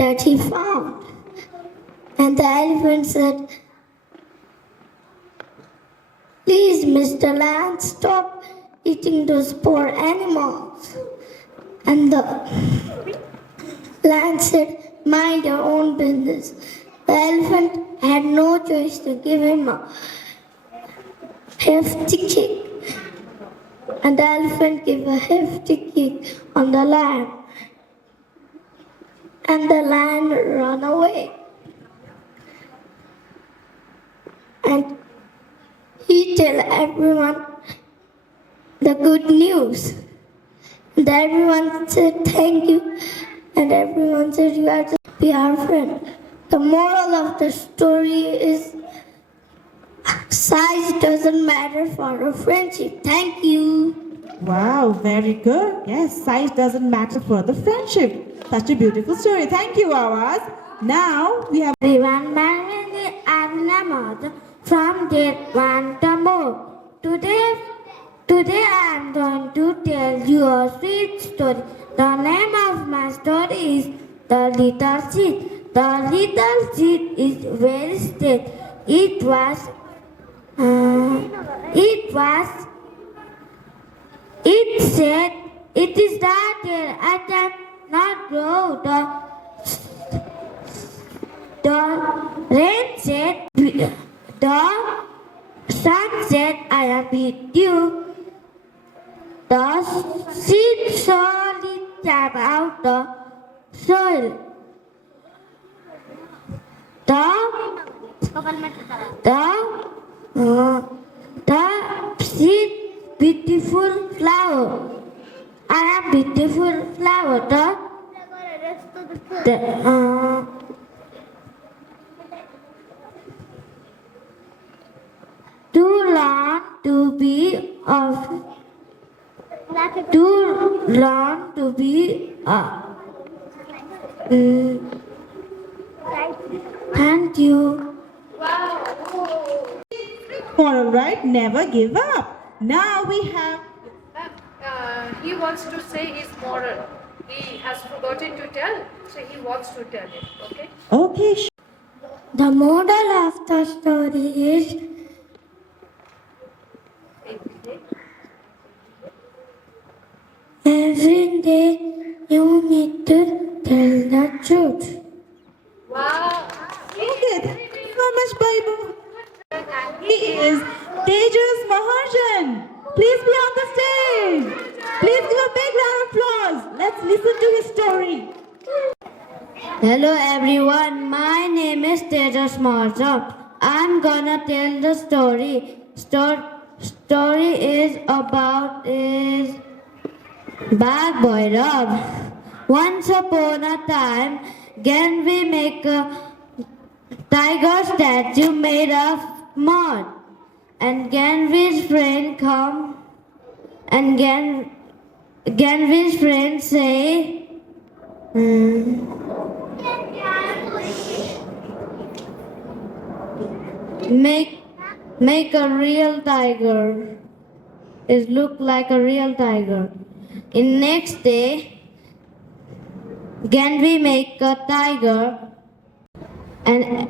that he found. And the elephant said, "Please, Mr. Lion, stop eating those poor animals." And the lion said, "Mind your own business." The elephant had no choice to give him a hefty kick. And the elephant gave a hefty kick on the lion. And the lion ran away. And he told everyone the good news. And everyone said, "Thank you." And everyone said, "You are to be our friend." The moral of the story is size doesn't matter for a friendship. Thank you. Wow, very good. Yes, size doesn't matter for the friendship. Such a beautiful story. Thank you, Awaz. Now we have Everyone, my name is Abhinamad from Grade 1 Tamil. Today I am going to tell you a sweet story. The name of my story is The Little Seed. The little seed is very still. It said, It is dark here. I cannot go. The rain said, the sun said, I am with you. The seed slowly came out the soil. The seed beautiful flower. I am beautiful flower. Too long to be of. Too long to be. Thank you. Moral, right? Never give up. Now we have. He wants to say his moral. He has forgotten to tell, so he wants to tell it. Okay? Okay. The moral of the story is every day you need to tell the truth. Wow! Okay, thank you so much, Bible. He is Tejas Maharjan. Please be on the stage. Please give a big round of applause. Let's listen to his story. Hello everyone, my name is Tejas Maharjan. I'm gonna tell the story. Story is about Bag Boy Rob. Once upon a time, can we make a tiger statue made of mud? And Ganvi's friend come and Ganvi's friend say, make a real tiger. It look like a real tiger. In next day, Ganvi make a tiger and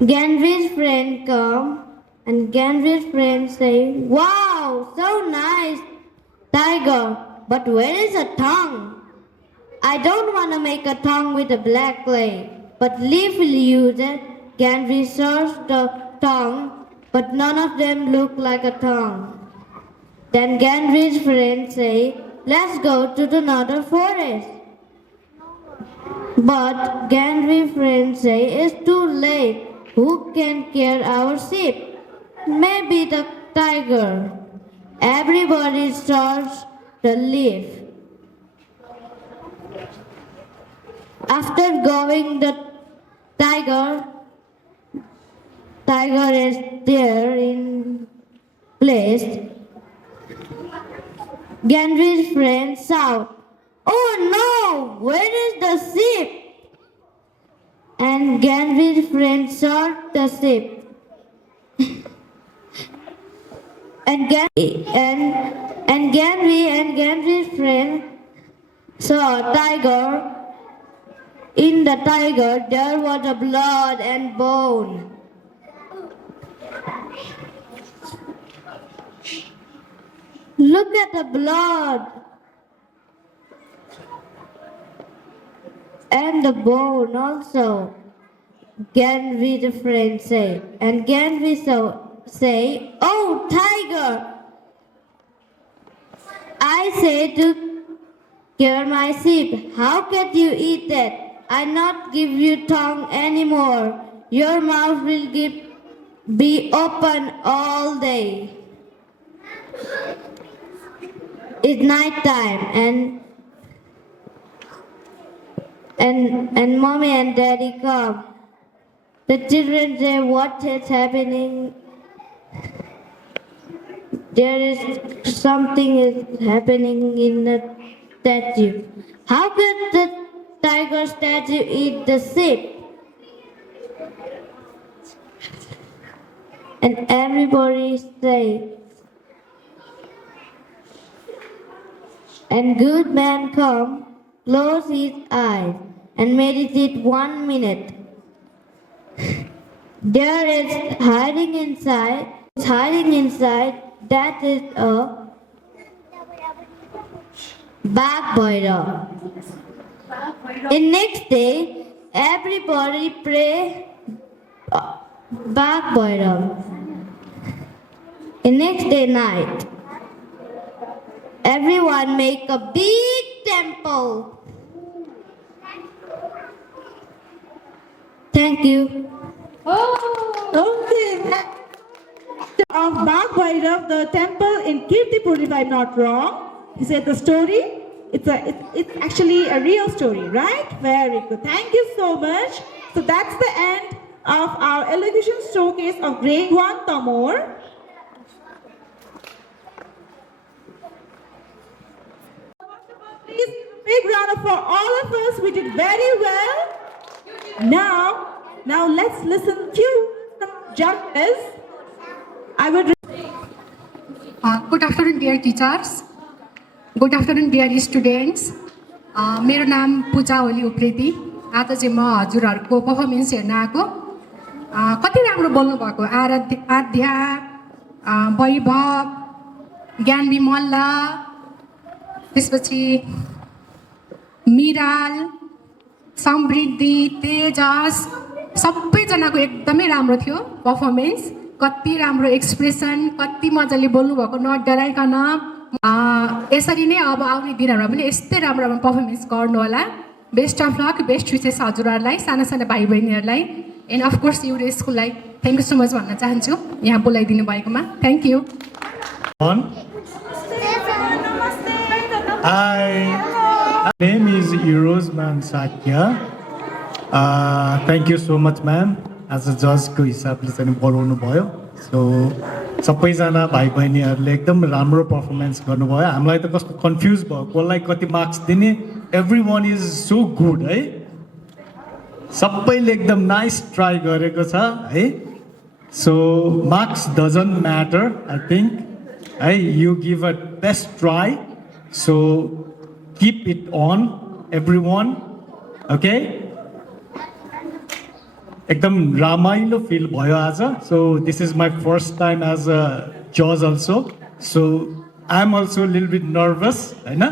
Ganvi's friend come and Ganvi's friend say, wow, so nice tiger, but where is a tongue? I don't want to make a tongue with a black clay, but Leaf will use it. Ganvi searched the tongue, but none of them look like a tongue. Then Ganvi's friend say, let's go to another forest. But Ganvi's friend say, it's too late. Who can carry our sheep? Maybe the tiger. Everybody starts the leaf. After going the tiger is there in place. Ganvi's friend shout, oh no, where is the sheep? And Ganvi's friend shot the sheep. and Ganvi's friend saw a tiger. In the tiger there was a blood and bone. Look at the blood and the bone also. Ganvi the friend say, and Ganvi say, oh tiger, I say to kill my sheep. How can you eat that? I not give you tongue anymore. Your mouth will be open all day. It's night time and mommy and daddy come. The children say, what is happening? There is something is happening in the statue. How could the tiger statue eat the sheep? And everybody say, and good man come, close his eyes, and meditate 1 minute. There is hiding inside That is a Magh boiler. In next day, everybody pray Magh boiler. In next day night, everyone make a big temple. Thank you. Okay. Of Magh Bhairav, the temple in Kirtipur, if I'm not wrong. He said the story. It's actually a real story, right? Very good. Thank you so much. So that's the end of our elocution showcase of Grade 1 Tamor. Please, big round for all of us. We did very well. Now let's listen to judges. I would. Good afternoon, dear teachers. Good afternoon, dear students. मेरो नाम पूजा ओली उप्रेती. आज चाहिँ म हजुरहरूको performance हेर्न आएको. कति राम्रो बोल्नु भएको. आद्या, वैभव, ज्ञानवी मल्ल, त्यसपछि मिराल, समृद्धि, तेजस, सबैजनाको एकदमै राम्रो थियो पर्फर्मेन्स. कति राम्रो एक्सप्रेसन, कति मजाले बोल्नु भएको, नडराइकन. यसरी नै अब आउने दिनहरुमा पनि यस्तै राम्रो राम्रो पर्फर्मेन्स गर्नु होला. बेस्ट अफ लक, बेस्ट विशेष हजुरहरूलाई, साना साना भाइ बहिनीहरूलाई, एन्ड अफ कोर्स युरो स्कुललाई थ्याङ्क यू सो मच भन्न चाहन्छु यहाँ बोलाइदिनु भएकोमा. Thank you. Hi, my name is Euro's man Satya. Thank you so much, ma'am. As a judge को हिसाबले चाहिँ बोलाउनु भयो. So सबैजना भाइ बहिनीहरूले एकदम राम्रो पर्फर्मेन्स गर्नुभयो. हामीलाई त कस्तो कन्फ्युज भयो कसलाई कति मार्क्स दिने. एभ्रीवन इज सो गुड है. सबैले एकदम नाइस ट्राई गरेको छ है. So marks doesn't matter I think है. You give a best try. So keep it on, everyone. Okay? एकदम रमाइलो feel भयो आज. So this is my first time as a judge also. So I'm also a little bit nervous, Hahn?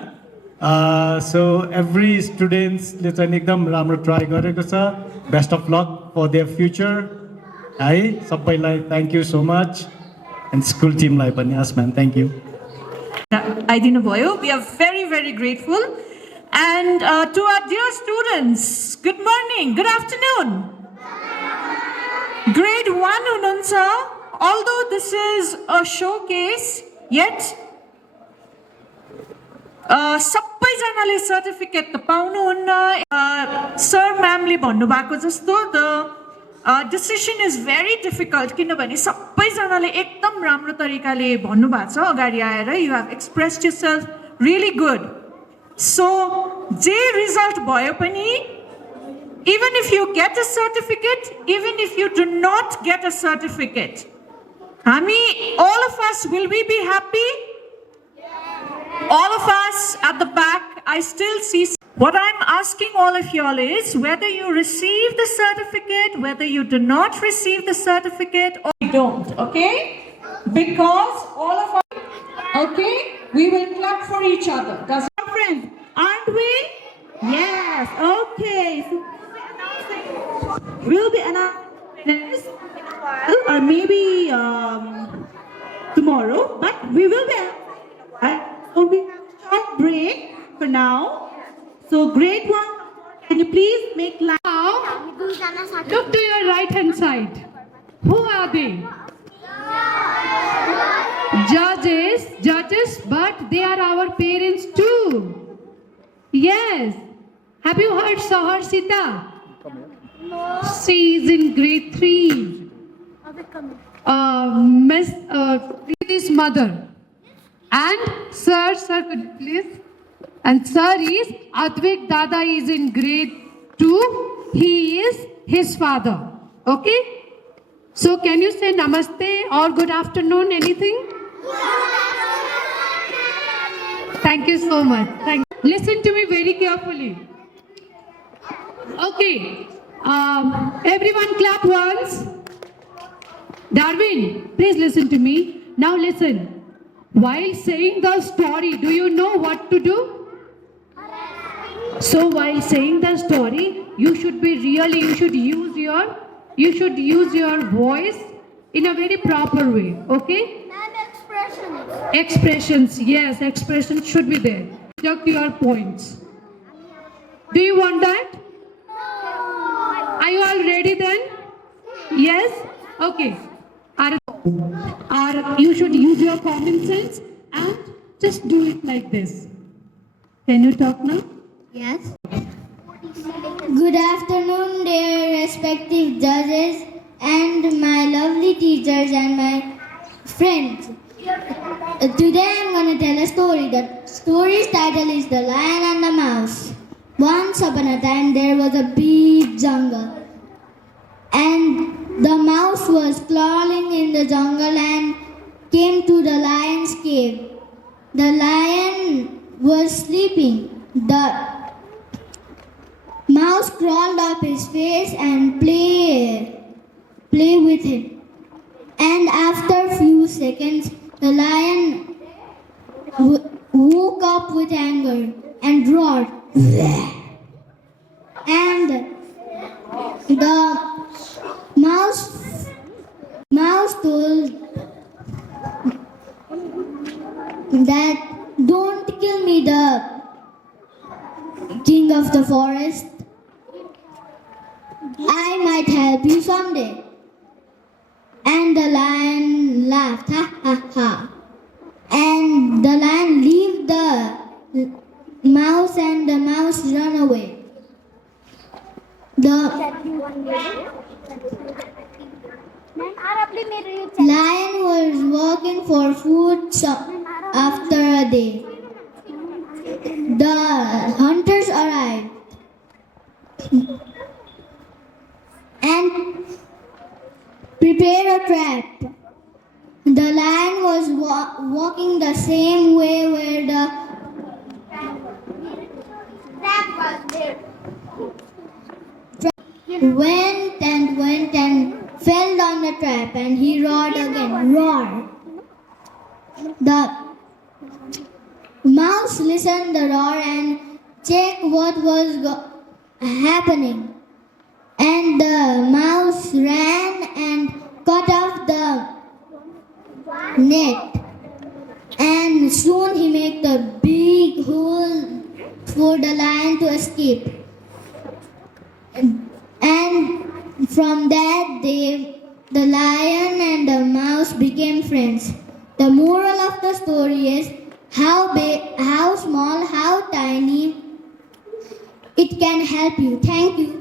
So every students ले चाहिँ एकदम राम्रो try गरेको छ. Best of luck for their future. है सबैलाई thank you so much and school team लाई पनि yes ma'am, thank you. We are very, very grateful. And to our dear students, good morning, good afternoon. Grade 1 Ununsa, although this is a showcase, yet सबैजनाले certificate त पाउनुहुन्न. Sir म्यामले भन्नुभएको जस्तो the decision is very difficult किनभने सबैजनाले एकदम राम्रो तरिकाले भन्नुभएको छ अगाडि आएर. You have expressed yourself really good. So J result भयो पनि, even if you get a certificate, even if you do not get a certificate, हामी all of us, will we be happy? All of us at the back, I still see. What I'm asking all of y'all is whether you receive the certificate, whether you do not receive the certificate, or you don't, okay? Because all of us, okay? We will clap for each other. Does our friends, aren't we? Yes, okay. So we'll be announcing or maybe tomorrow, but we will be. So we have a short break for now. So grade 1, can you please make line? Now, look to your right hand side. Who are they? Judges, but they are our parents too. Yes. Have you heard Saharsita? No. She is in grade 3. Miss Preeti's mother. And sir, could you please? And sir is Advik Dada is in grade 2. He is his father. Okay? So can you say namaste or good afternoon, anything? Thank you so much. Listen to me very carefully. Okay. Everyone clap once. Darwin, please listen to me. Now listen. While saying the story, do you know what to do? So while saying the story, you should be really, you should use your voice in a very proper way, okay? Expressions, yes, expressions should be there. Deduct your points. Do you want that? Are you all ready then? Yes? Okay. You should use your common sense and just do it like this. Can you talk now? Yes. Good afternoon, dear respective judges and my lovely teachers and my friends. Today I'm going to tell a story. The story's title is The Lion and the Mouse. Once upon a time there was a big jungle, and the mouse was crawling in the jungle and came to the lion's cave. The lion was sleeping. The mouse crawled up his face and play with him. And after few seconds, the lion woke up with anger and roared. And the mouse told that, "Don't kill me, the king of the forest. I might help you someday." And the lion laughed, ha ha ha. And the lion left the mouse and the mouse ran away. The lion was working for food after a day. The hunters arrived and prepared a trap. The lion was walking the same way where the trap was there. Went and fell on the trap, and he roared again. Roar. The mouse listened the roar and checked what was happening. And the mouse ran and cut off the net. And soon he made a big hole for the lion to escape. And from that day, the lion and the mouse became friends. The moral of the story is how big, how small, how tiny it can help you. Thank you.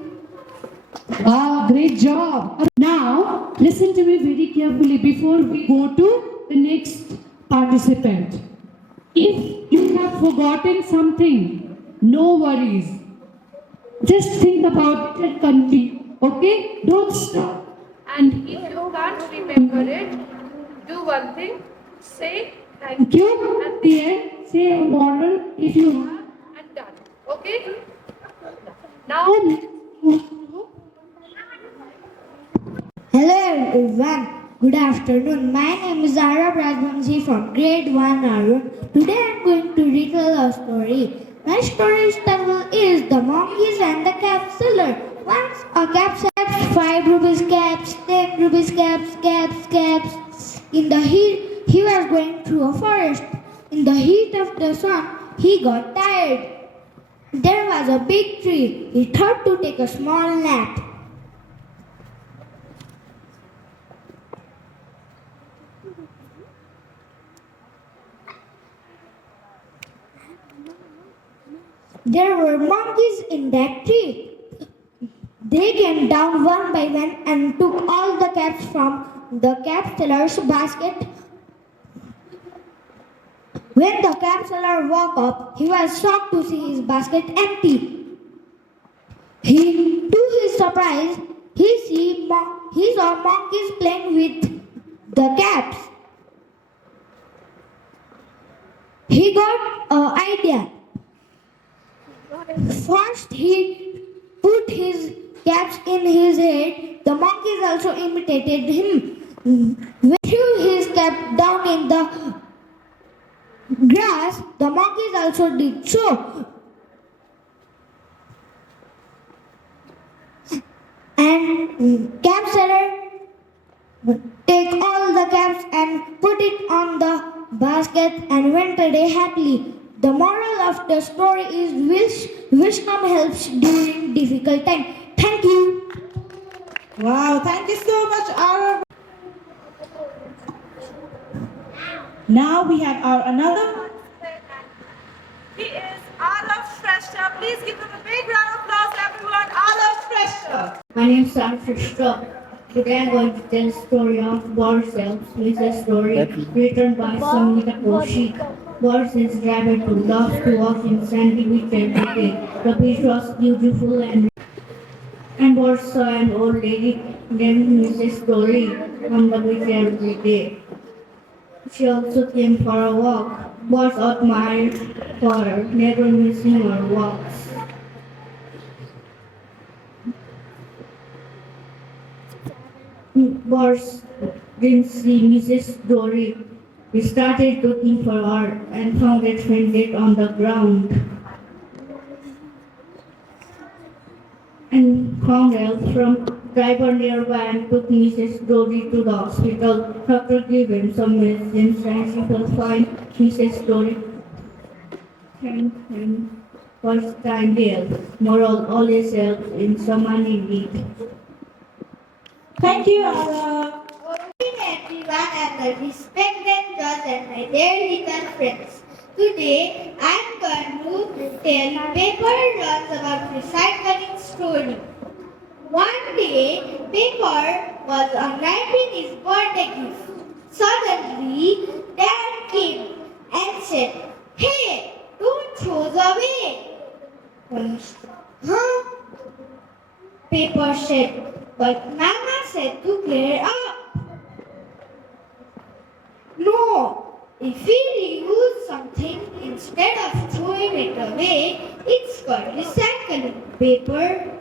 Wow, great job. Now, listen to me very carefully before we go to the next participant. If you have forgotten something, no worries. Just think about it and continue. Okay? Don't stop. And if you can't remember it, do one thing. Say Thank you. At the end, say a moral if you have. and done. Okay? Now, Hello everyone. Good afternoon. My name is Arab Rajvanshi from grade 1 Arun. Today I am going to retell a story. My story's title is The Monkeys and the Cap Seller. Once a cap seller 5 rupees caps, 10 rupees caps. In the heat, he was going through a forest. In the heat of the sun, he got tired. There was a big tree. He thought to take a small nap. There were monkeys in that tree. They came down one by one and took all the caps from the cap seller's basket. When the cap seller woke up, he was shocked to see his basket empty. To his surprise, he saw monkeys playing with the caps. He got an idea. First, he put his caps in his head. The monkeys also imitated him. When he threw his cap down in the grass, the monkeys also did so. And camp setter take all the caps and put it on the basket and went away happily. The moral of the story is wisdom helps during difficult time. Thank you. Wow, thank you so much, Arav. Now we have our another. He is Arav Shrestha. Please give him a big round of applause, everyone. Arav Shrestha. My name is Sarfishta. Today I'm going to tell the story of Boris Elves, which is a story written by Samita Koshi. Boris is driver who loves to walk in sandy beach every day. The beach was beautiful and Boris saw an old lady named Mrs. Story on the beach every day. She also came for a walk. Boris admired her, never missing her walks. Boris didn't see Mrs. Dory. He started looking for her and found it fainted on the ground. And found help from driver nearby and took Mrs. Dory to the hospital. Doctor gave him some medicines and she will find Mrs. Dory. Thank him for his kind help. Moral always helps in someone in need. Thank you, Arav. Good morning everyone and the respected judge and my dear little friends. Today I am going to tell Paper runs about recycling story. One day Paper was unwrapping his birthday gift. Suddenly Dad came and said, "Hey, don't throw it away." Huh? Paper said, "But Mama said to clear up." No, if we reuse something instead of throwing it away, it's called recycling paper.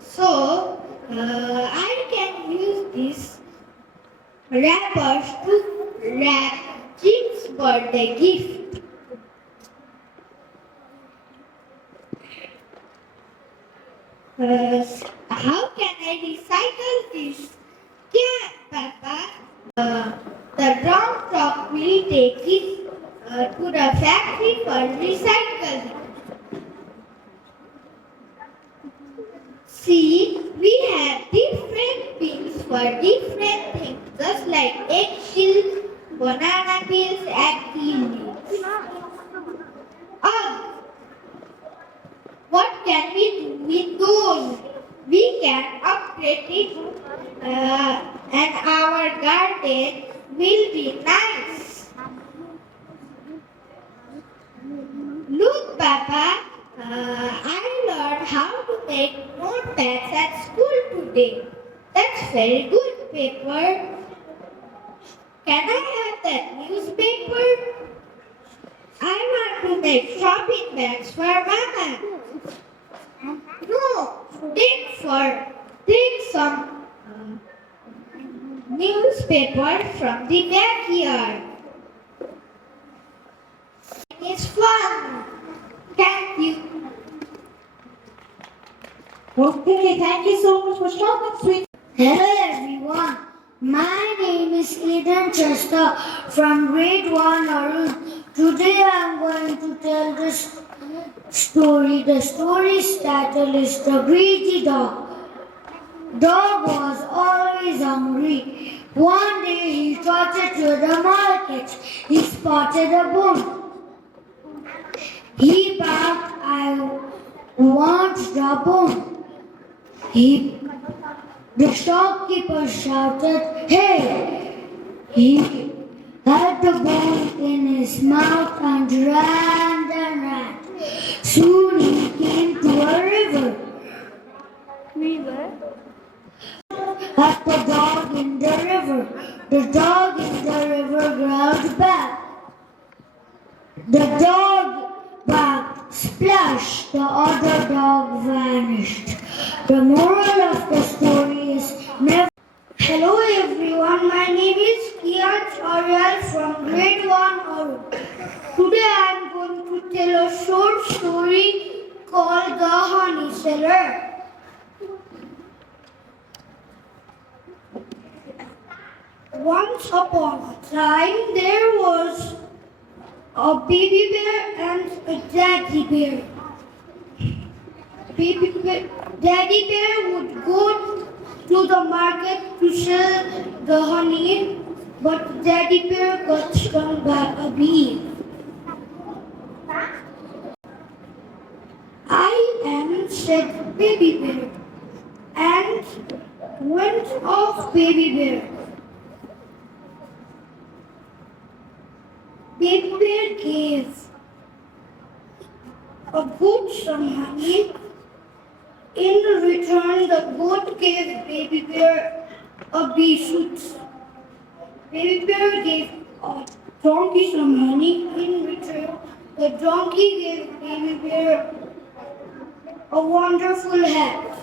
So, I can use these wrappers to wrap Jim's birthday gift. How can I recycle this? Yeah, Papa. The wrong truck will take it to the factory for recycling. See, we have different bins for different things, just like eggshells, banana peels, and tea leaves. What can we do with those? We can upgrade it and our garden will be nice. Look, Papa, I learned how to make notepads at school today. That's very good, Paper. Can I have that newspaper? I want to make shopping bags for Mama. No, take some newspaper from the backyard. It's fun. Thank you. Okay, thank you so much for short and sweet. Hello everyone. My name is Eden Chester from grade 1 Arun. Today I am going to tell this story. The story's title is The Greedy Dog. Dog was always hungry. One day he trotted to the market. He spotted a bone. He barked, "I want the bone." The shopkeeper shouted, "Hey!" He had the bone in his mouth and ran and ran. Soon he came to a river. At the dog in the river. The dog in the river growled back. The dog barked, splash, the other dog vanished. The moral of the story is never. Hello everyone, my name is Kian Ariel from grade 1 Oru. counselor. Once upon a time, there was a baby bear and a daddy bear. Daddy bear would go to the market to sell the honey, but daddy bear got stung by a bee. I am, said baby bear, and went off baby bear. Baby bear gave a goat some honey. In return, the goat gave baby bear a bee suit. Baby bear gave a donkey some honey. In return, the donkey gave baby bear a wonderful hat.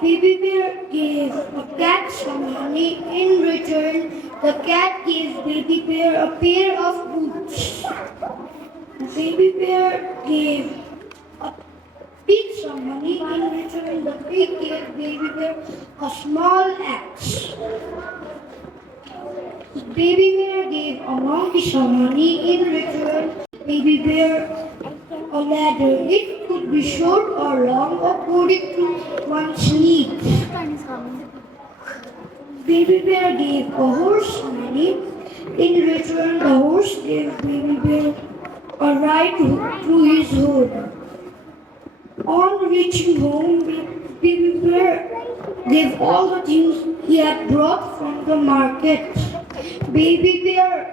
Baby bear gave a cat some honey. In return, the cat gave baby bear a pair of boots. Baby bear gave a pig some honey. In return, the pig gave baby bear a small axe. Baby bear gave a monkey some honey. In return, baby bear a ladder. It could be short or long according to one's needs. Baby bear gave a horse money. In return, the horse gave baby bear a ride to his home. On reaching home, baby bear gave all the things he had brought from the market. Baby bear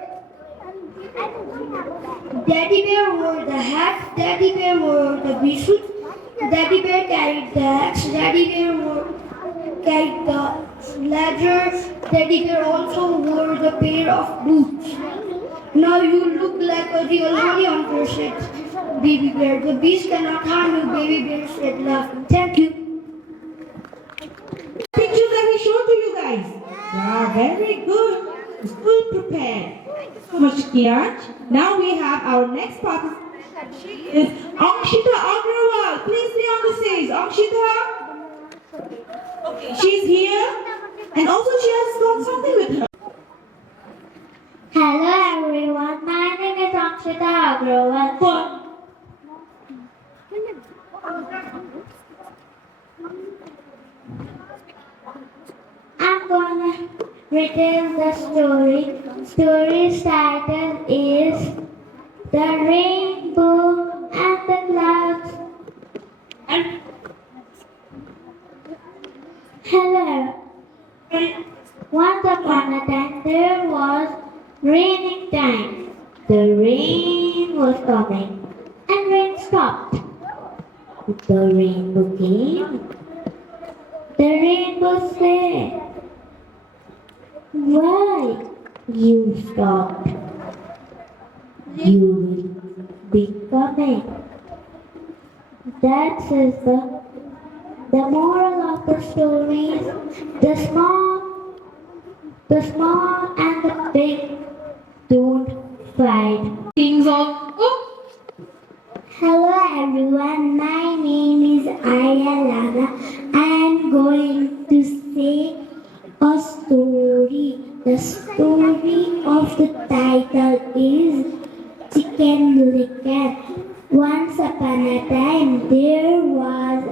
Daddy bear wore the hat, daddy bear wore the bee suit, daddy bear carried the axe, daddy bear carried the ladder, daddy bear also wore the pair of boots. Now you look like a real honey hunter, said baby bear. The bees cannot harm you, baby bear said, laughing. Thank you. Pictures that we showed to you guys. Wow, very good. Well prepared. Thank you so much, Kiraj. Now we have our next participant. She is Ankshita Agrawal. Please be on the stage. Ankshita. Okay, she's here. And also she has got something with her. Hello everyone, my name is Ankshita Agrawal. I'm gonna retell the story. Story's title is The Rainbow and the Clouds. Hello. Once upon a time there was raining time. The rain was coming and rain stopped. The rainbow came. The rainbow said, why you stopped? You will be coming. That is the moral of the story is the small and the big don't fight. Kings of Hello everyone, my name is Ayalana. I am going to say a story. The story of the title is Chicken Licken. Once upon a time there was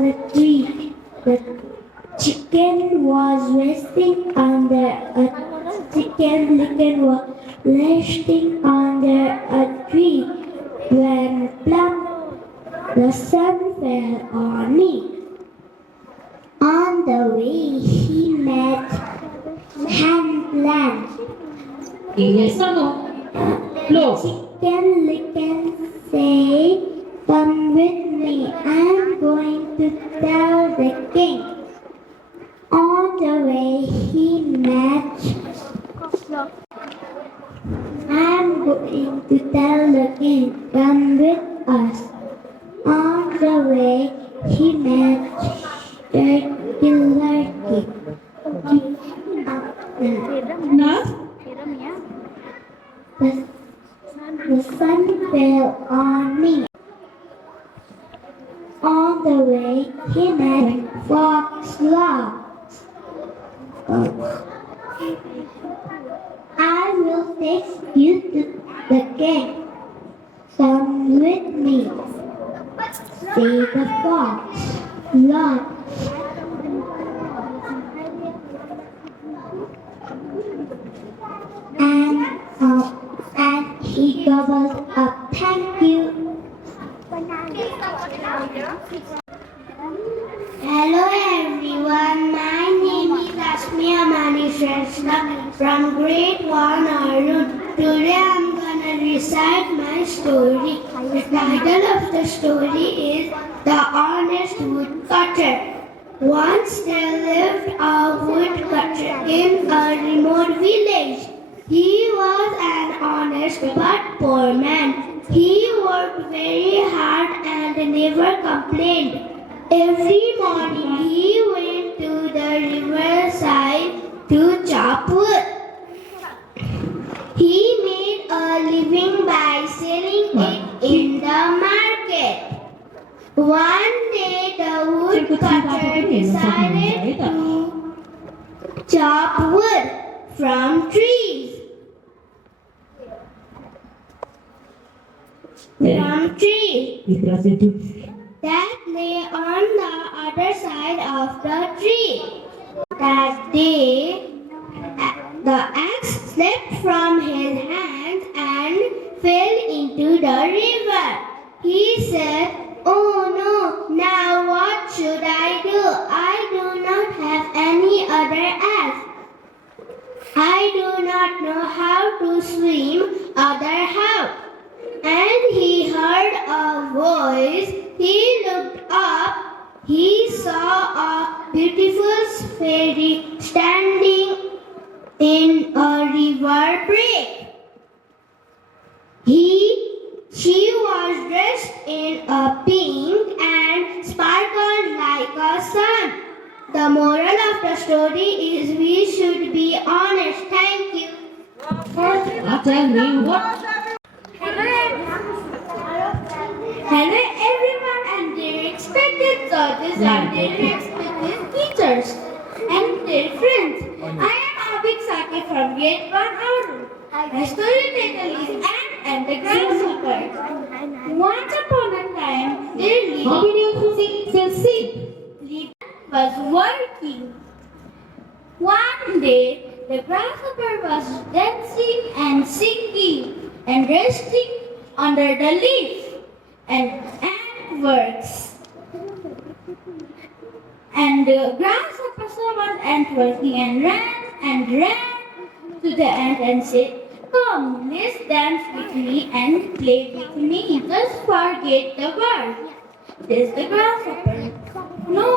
a tree. The chicken was resting under a chicken licken was resting under a tree when plump the sun fell on it. On the way he met Hand Yes or no? No. Chicken Licken say, come with me, I'm going to tell the king. On the way he met, I'm going to tell the king, come with us. On the way he met Turkey. the sun fell on me. On the way, he met fox logs. I will take you to the cave. Come with me, say the fox. Log. And he gobbled up. Thank you. Hello everyone, my name is Asmi Shrestha from grade 1 Arun. Today I am gonna recite my story. The title of the story is The Honest Woodcutter. Once there lived a woodcutter in a remote village. He was an honest but poor man. He worked very hard and never complained. Every morning he went to the riverside to chop wood. He made a living by selling it in the market. One day the woodcutter decided to chop wood from trees. That lay on the other side of the tree. That day, the axe slipped from his hands and fell into the river. He said, "Oh no, now what should I do? I do not have any other axe. I do not know how to swim other how." And he heard a voice. He looked up. He saw a beautiful fairy standing in a river break. She was dressed in a pink and sparkled like a sun. The moral of the story is we should be honest. Thank you. Tell me what. Hello everyone and their expected judges and their expected teachers and their friends. I am Abik Saki from grade 1 Arun. My story title is Ant and the Grasshopper. Once upon a time, there was working. One day, the grasshopper was dancing and singing and resting under the leaf. And ant works. And the grasshopper saw one ant working and ran to the ant and said, "Come, let's dance with me and play with me. Just forget the world." Says the grasshopper. "No."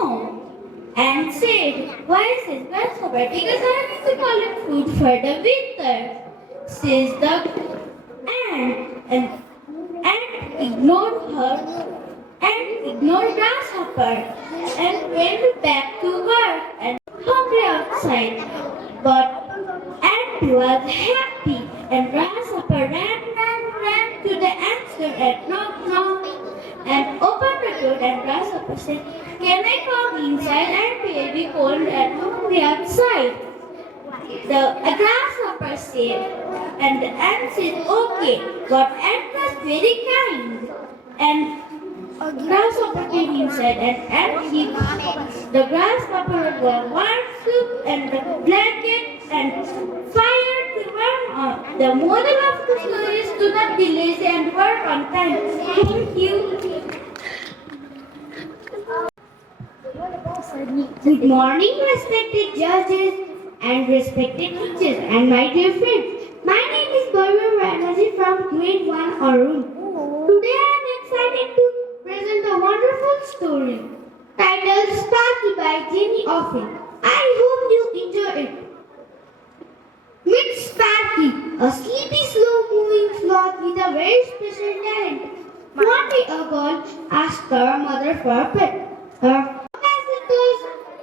Ant said, "Why?" says grasshopper. "Because I need to collect food for the winter." Says the ant. And ignored her and ignored grasshopper and went back to work and hungry outside. But ant was happy and grasshopper ran to the ant's door and knocked and opened the door and grasshopper said, "Can I come inside? I'm very cold and hungry outside." The grasshopper said, and the ant said, "Okay," but ant was very kind. And grasshopper came inside and he the grasshopper got warm soup and the blanket and fire to warm up. The moral of the story is do not be lazy and work on time. Thank you. Good morning, respected judges and respected teachers and my dear friends. My name is Gaurav Ranaji from grade 1 Arun. Today I am excited to present a wonderful story titled Sparky by Jenny Offin. I hope you enjoy it. Meet Sparky, a sleepy, slow-moving sloth with a very special talent. One day a girl asked her mother for a pet. Her master does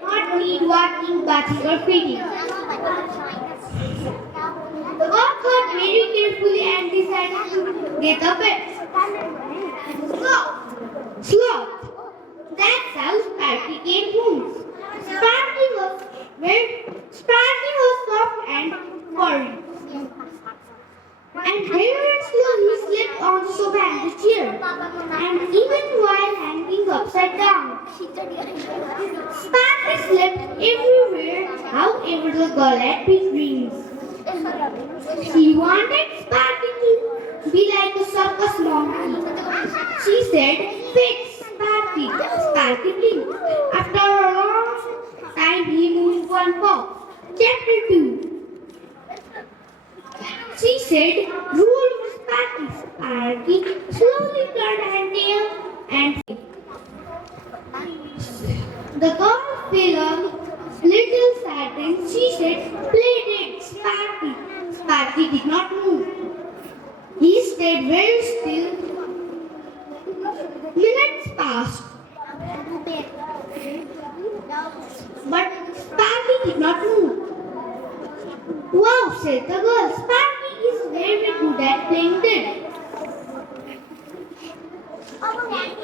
not need walking, bathing or feeding. The girl thought very carefully and decided decided to get a pet. Sloth. That's how Sparky came home. Sparky was soft and furry. And very slowly slipped on the sofa and the chair. And even while hanging upside down. Sparky slept everywhere, however the girl had big dreams. She wanted Sparky to be like a circus monkey. She said, "Fix Sparky." Sparky blinked. After a long time, he moved one paw. Chapter 2. She said, "Rule over Sparky." Sparky slowly turned her tail and the girl felt little saddened. She said, "Play dead, Sparky." Sparky did not move. He stayed very still. Minutes passed. But Sparky did not move. "Wow," said the girl. "Sparky is very good at playing dead."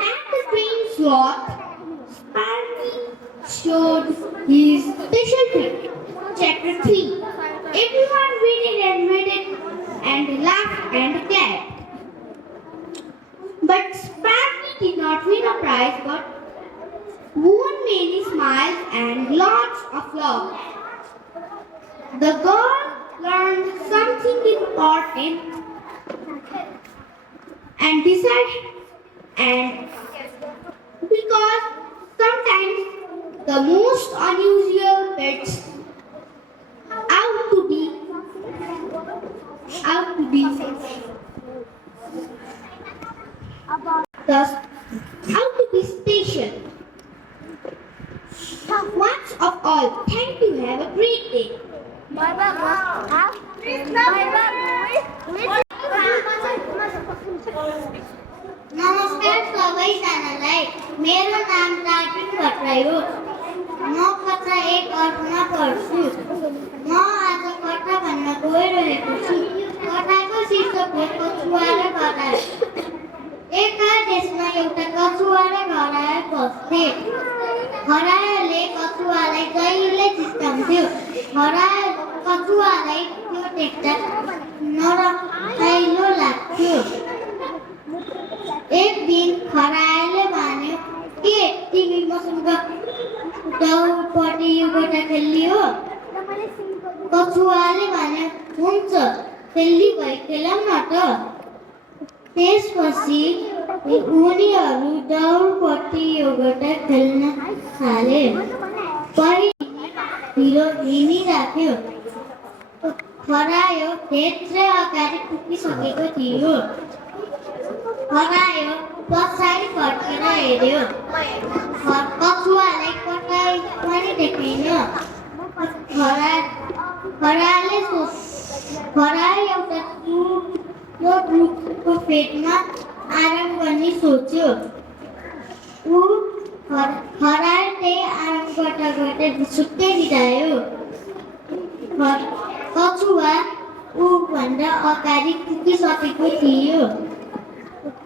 At the train slot, Sparky showed his special trick. Chapter 3. Everyone waited and laughed and clapped. But Sparky did not win a prize but won many smiles and lots of love. The girl learned something important and decided, and because sometimes the most unusual pets out to be special. Once of all, thank you. Have a great day. नमस्कार सबैजनालाई मेरो नाम राजु भट्टराई हो म कक्षा 1 अर्थमा पढ्छु म आज कथा भन्न गइरहेको छु कथाको शीर्षक हो कछुवा र खरायो एका देशमा एउटा कछुवा र खरायो बस्थे खरायोले कछुवालाई जहिले जिस्काउँथ्यो खरायो कछुवालाई त्यो देख्दा नरमाइलो लाग्थ्यो एक दिन खरायोले भन्यो के तिमी मसँग दौड प्रतियोगिता खेल्ने हो कछुवाले भन्यो हुन्छ खेल्ने भए खेलौँ न त त्यसपछि उनीहरू दौड प्रतियोगिता खेल्न थाले हिँडिराख्यो खरायो धेरै अगाडि पुगिसकेको थियो खरायो पछाडि फर्केर हेऱ्यो कछुवालाई कतै पनि देखेन खरायो एउटा ठुलो रुखको फेदमा आराम गर्ने सोच्यो ऊ खरायो त्यही आराम गर्दा गर्दै सुत्दै बितायो कछुवा ऊभन्दा अगाडि पुगिसकेको थियो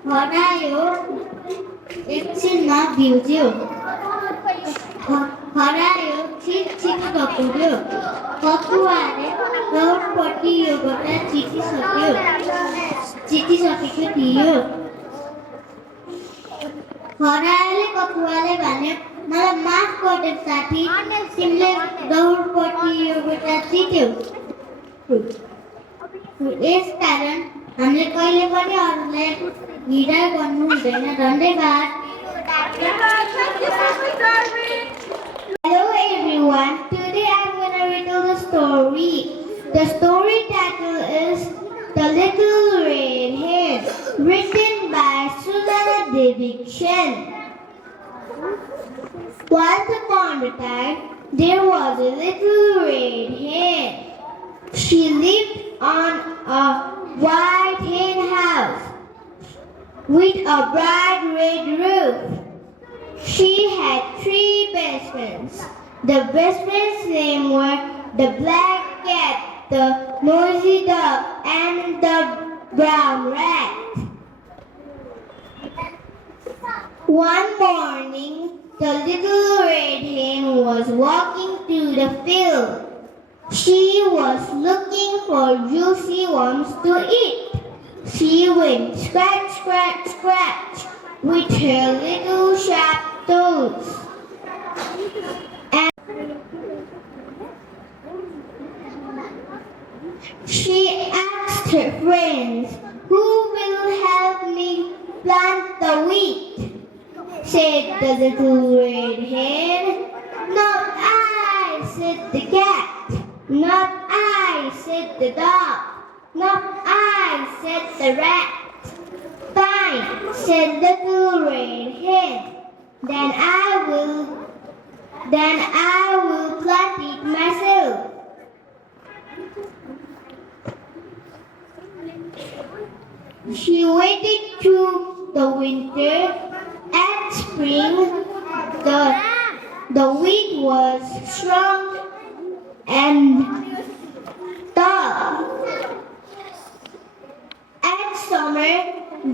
खरायो एकछिनमा भिज्यो खरायो छिटछिट दौड्यो कछुवाले दौड प्रतियोगिता जितिसकेको थियो खरायोले कछुवाले भन्यो मलाई माफ गरिदेऊ साथी तिमीले दौड प्रतियोगिता जित्यौ यसकारण हामीले कहिले पनि अरूलाई घृणा गर्नु हुँदैन धन्यवाद Hello everyone, today I'm going to retell the story. The story title is The Little Red Hen, written by Sudhana Devikshan. Once upon a time, there was a little red hen. She lived on a white hen house with a bright red roof. She had 3 best friends. The best friends' names were the black cat, the noisy dog, and the brown rat. One morning, the little red hen was walking through the field. She was looking for juicy worms to eat. She went scratch, scratch, scratch with her little sharp toes. And she asked her friends, "Who will help me plant the wheat?" Said the little red hen. "Not I," said the cat. "Not I," said the dog. "Not I," said the rat. "Fine," said little red hen. Then I will plant it myself." She waited through the winter. At spring, the wheat was strong and tall. At summer,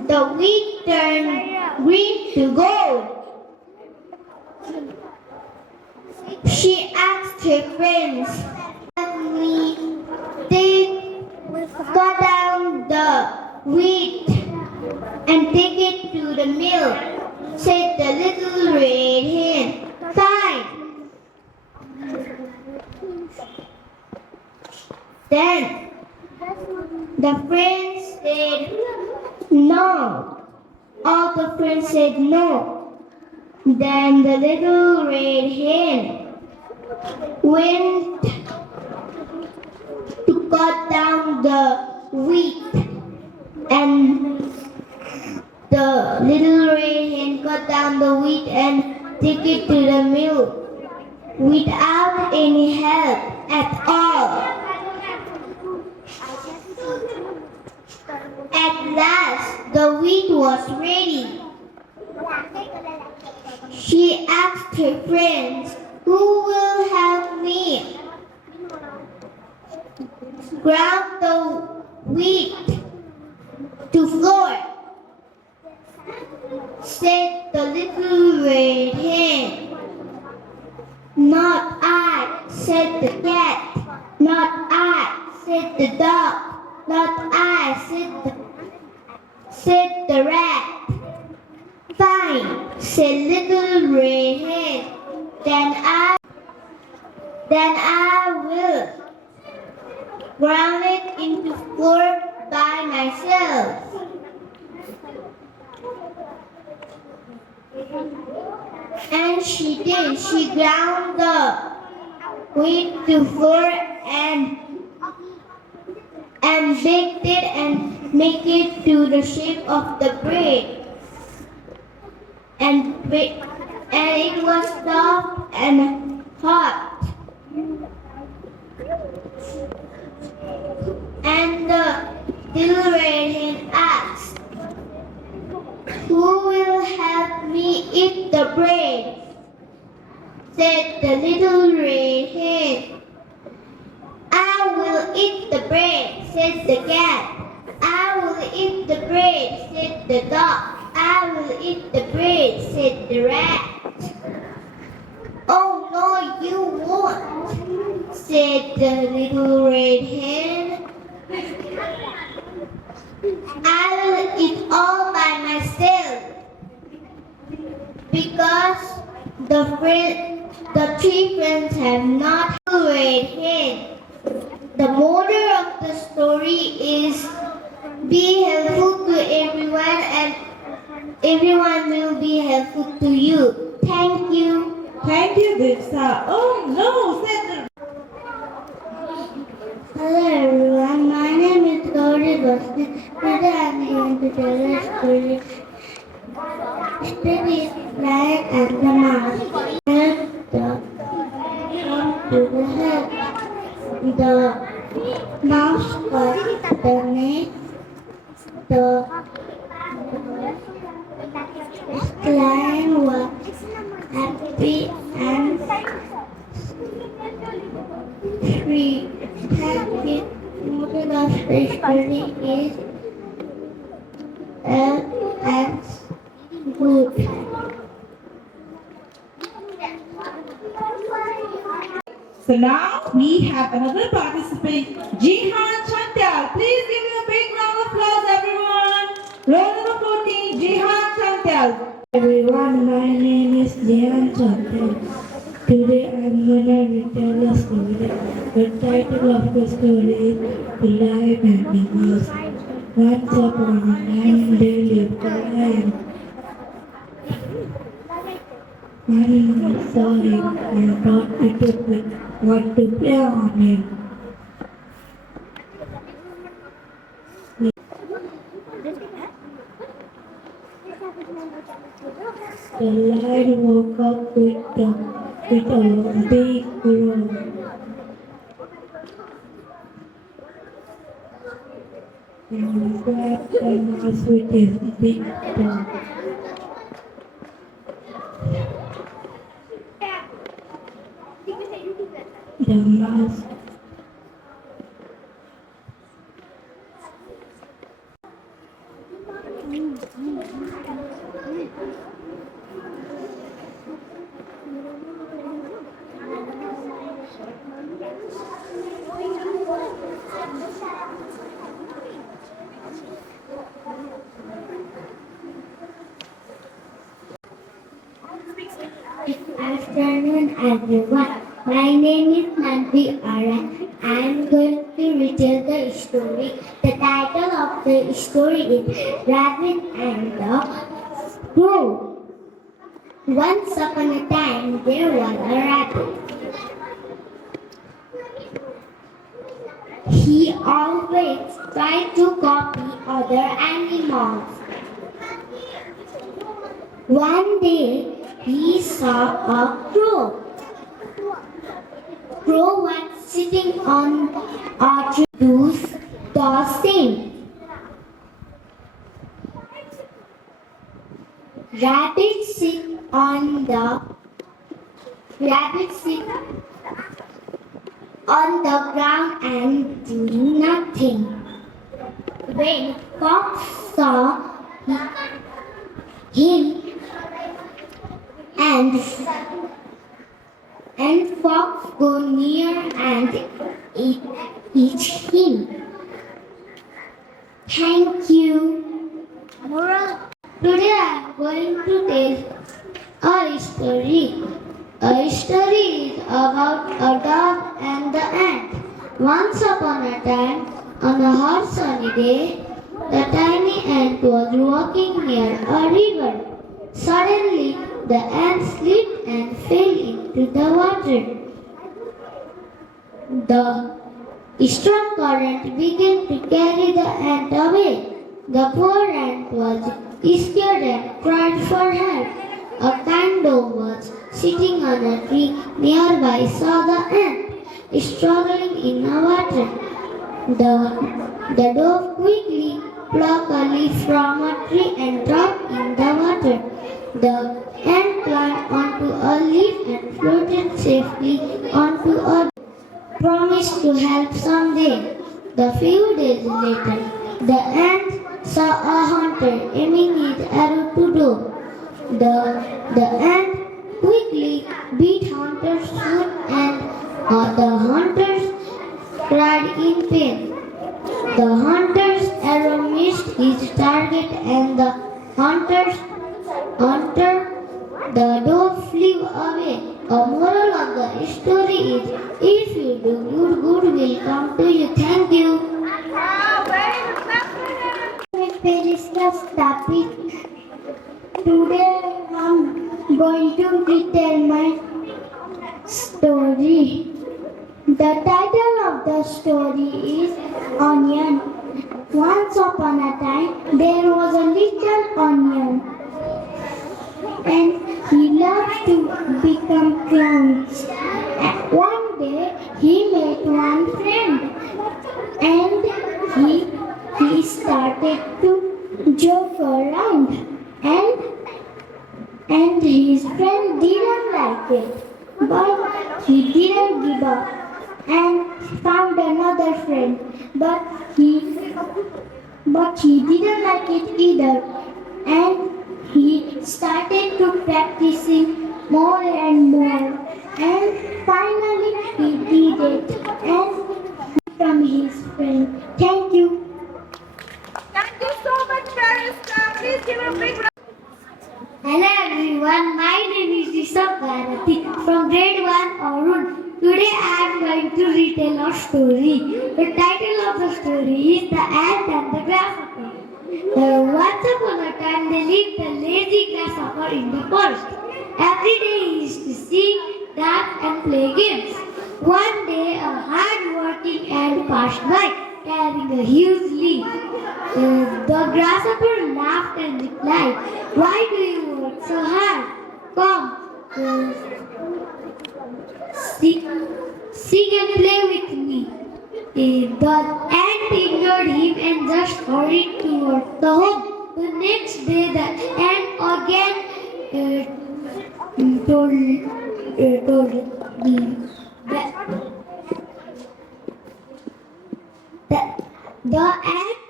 the wheat turned green to gold. She asked her friends, "Help me cut down the wheat and take it to the mill," said the little red hen. "Fine." Then the friends said no. All the friends said no. Then the little red hen went to cut down the wheat, and the little red hen cut down the wheat and took it to the mill without any help at all. At last, the wheat was ready. She asked her friends, "Who will help me ground the wheat to flour?" Said the little red hen. "Not I," said the cat. "Not I," said the dog. "Not I," said the rat. "Fine," said little red hen. Then I will ground it into flour by myself." And she did. She ground the wheat to flour and baked it and make it to the shape of the bread. And it was soft and hot. And the little red hen asked, "Who will help me eat the bread?" Said the little red hen. "I will eat the bread," said the cat. "I will eat the bread," said the dog. "I will eat the bread," said the rat. "Oh no, you won't," said the little red hen. "I will eat all by myself." Because the three friends have not red hen. The moral of the story is, be helpful to everyone and everyone will be helpful to you. Thank you. Thank you, Dipsa. Oh no, said the... Hello everyone, my name is Gauri Bhasthi. Today I am going to tell a story. It is lion and the mouse. Come to the head. The mouse got the neck. The lion was happy and free. Happy. Moral of the story is, and good. So now we have another participant, Jihan Chantyal. Please give me a big round of applause, everyone. Roll number 14, Jihan Chantyal. Everyone, my name is Jihan Chantel. Today I'm gonna tell a story. The title of the story is The Lion and the Mouse. Once upon a time there lived a lion. One saw him and thought it would be what to play on him. The lion woke up with a big roar. And grabbed the mouse with his big paw. The mouse Good afternoon, everyone. My name is Nandvi Ara. I am going to retell the story. The title of the story is Rabbit and the Crow. Once upon a time, there was a rabbit. He always tried to copy other animals. One day, he saw a crow. Crow was sitting on a tree to do the same. Rabbit sit on the ground and do nothing. When Fox saw him and Fox go near and eat him. Thank you. Today I am going to tell a story. A story is about a dog and the ant. Once upon a time, on a hot sunny day, the tiny ant was walking near a river. Suddenly, the ant slipped and fell into the water. The strong current began to carry the ant away. The poor ant was scared and cried for help. A kind dog was sitting on a tree nearby saw the ant struggling in the water. The dog quickly plucked a leaf from a tree and dropped in the water. The ant climbed onto a leaf and floated safely onto a promised to help someday. The few days later, the ant saw a hunter aiming his arrow to dog. The ant quickly beat hunter's foot and the hunters cried in pain. The hunter's arrow missed his target and the the dog flew away. A moral of the story is, if you do good will come to you. Thank you. Today I'm going to retell my story. The title of the story is Onion. Once upon a time, there was a little onion, and he loved to become clowns. One day, he met one friend, and he started to joke around, and his friend didn't like it, but he didn't give up and found another friend, but but he didn't like it either, and he started to practicing more and more, and finally he did it, and from his friend. Thank you. Thank you so much, Barrister. Please give a big round. Hello everyone, my name is Rishabh Bharati from grade 1 Arun. Today I am going to retell a story. The title of the story is The Ant and the Grasshopper. Once upon a time there lived a lazy grasshopper in the forest. Every day he used to sing, dance and play games. One day a hard-working ant passed by carrying a huge leaf. The grasshopper laughed and replied, "Why do you work so hard? Come, sing and play with me." The ant ignored him and just hurried toward the home. The next day the ant again told the ant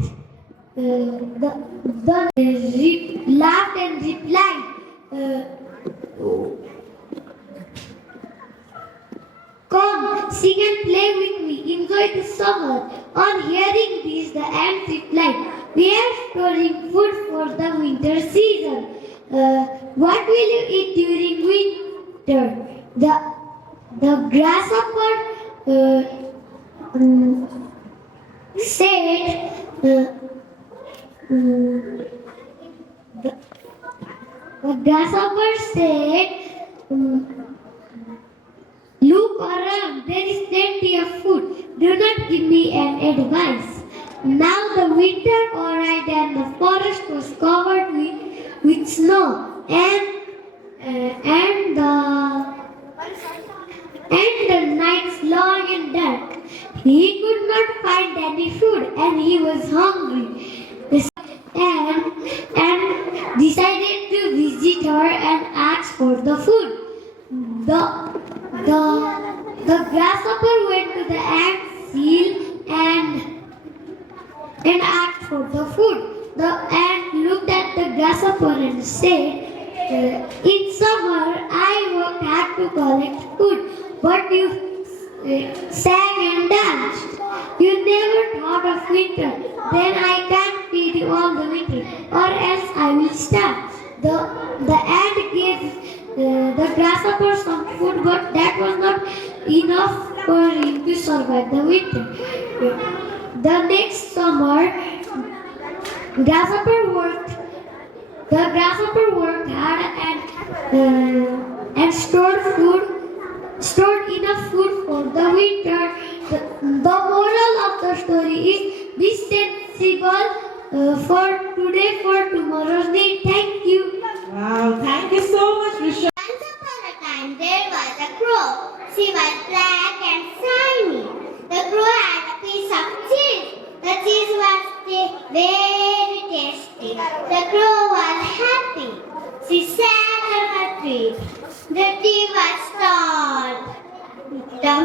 laughed and replied, "Come, sing and play with me. Enjoy the summer." On hearing this, the ant replied, "We are storing food for the winter season. What will you eat during winter?" The grasshopper said, the grasshopper said, "Look around, there is plenty of food. Do not give me an advice." Now the winter arrived and the forest was covered with snow, and the nights long and dark. He could not find any food and he was hungry. And decided to visit her and ask for the food. The grasshopper went to the ant's hill and asked for the food. The ant looked at the grasshopper and said, "In summer I worked hard to collect food, but you sang and danced. You never thought of winter. Then I can't feed you all the winter, or else I will starve." The ant gave the grasshopper some food, but that was not enough for him to survive the winter. The next summer, the grasshopper worked hard and stored enough food for the winter. The moral of the story is, be sensible for today for tomorrow's need. Thank you. Wow, thank you so much, Rishabh. Once upon a time there was a crow. She was black and shiny. The crow had a piece of cheese. The cheese was very tasty. The crow was happy. She sat on a tree. The tree was tall. The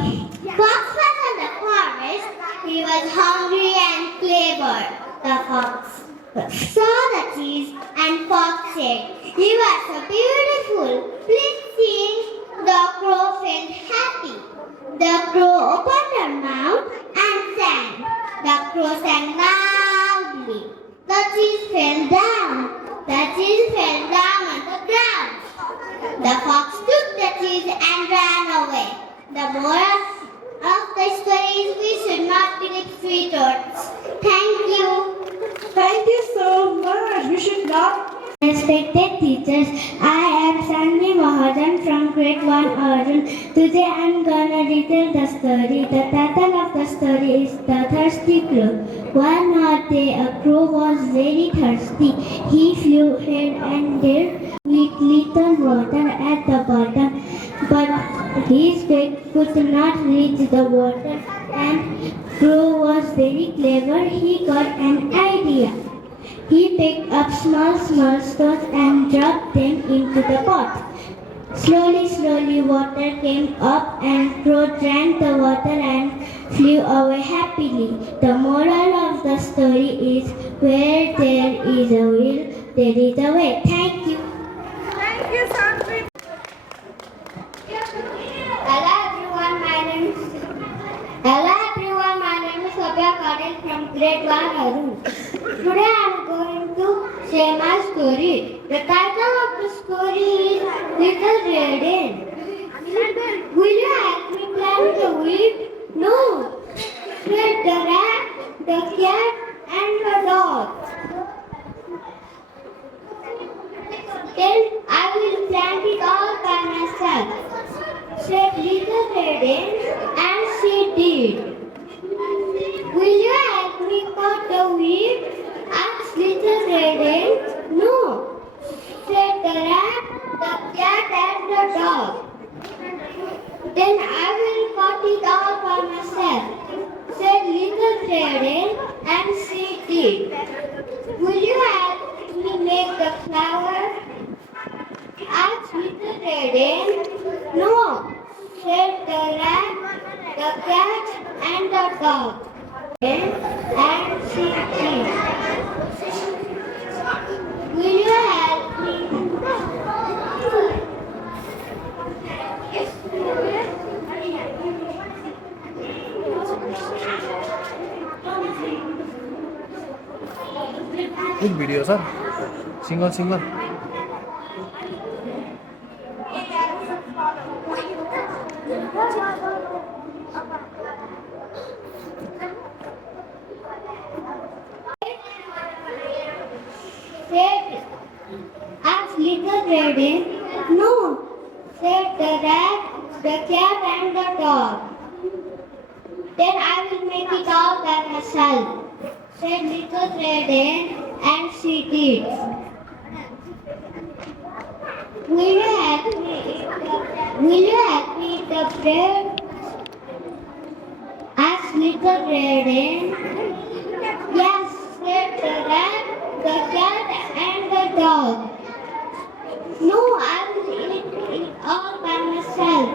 fox was in the forest. He was hungry and clever. The fox saw the cheese and fox said, "You are so beautiful. Please sing." The crow felt happy. The crow opened her mouth and sang. The crow sang loudly. The cheese fell down. The cheese fell down on the ground. The fox took the cheese and ran away. The moral of the story is we should not believe sweet words. Thank you. Thank you so much. We should not. Respected teachers, I am Sanvi Mahajan from grade 1 Arjun. Today I am gonna retell the story. The title of the story is The Thirsty Crow. One hot day a crow was very thirsty. He flew here and there with little water at the bottom, but his beak could not reach the water, and Crow was very clever. He got an idea. He picked up small stones and dropped them into the pot. Slowly, water came up and Crow drank the water and flew away happily. The moral of the story is Where there is a will, there is a way. Thank you. Thank you, Sanjay. Hello everyone, my name is Sabya Karil from grade 1 Aru. Today I am going to share my story. The title of the story is Little Red Hen. Will you help me plant the wheat? No. Said the rat, the cat and the dog. Then I will plant it all by myself. Said Little Red Hen, and she did. Will you help me cut the wheat? Asked Little Red Hen. No, said the rat, the cat and the dog. Then I will cut it all by myself, said Little Red Hen, and she did. Will you help me make the flower? Asked Little Red Hen. No, said the rat, the cat and the dog. And she did. Will you help me? एक video छ single single Said, asked Little Red Hen. No, said the rat, the cat and the dog. Then I will make it all by myself, said Little Red Hen, and she did. Will you help me eat the bread? Asked Little Red Hen. Yes, said the rat, the cat and the dog. No, I will eat it all by myself,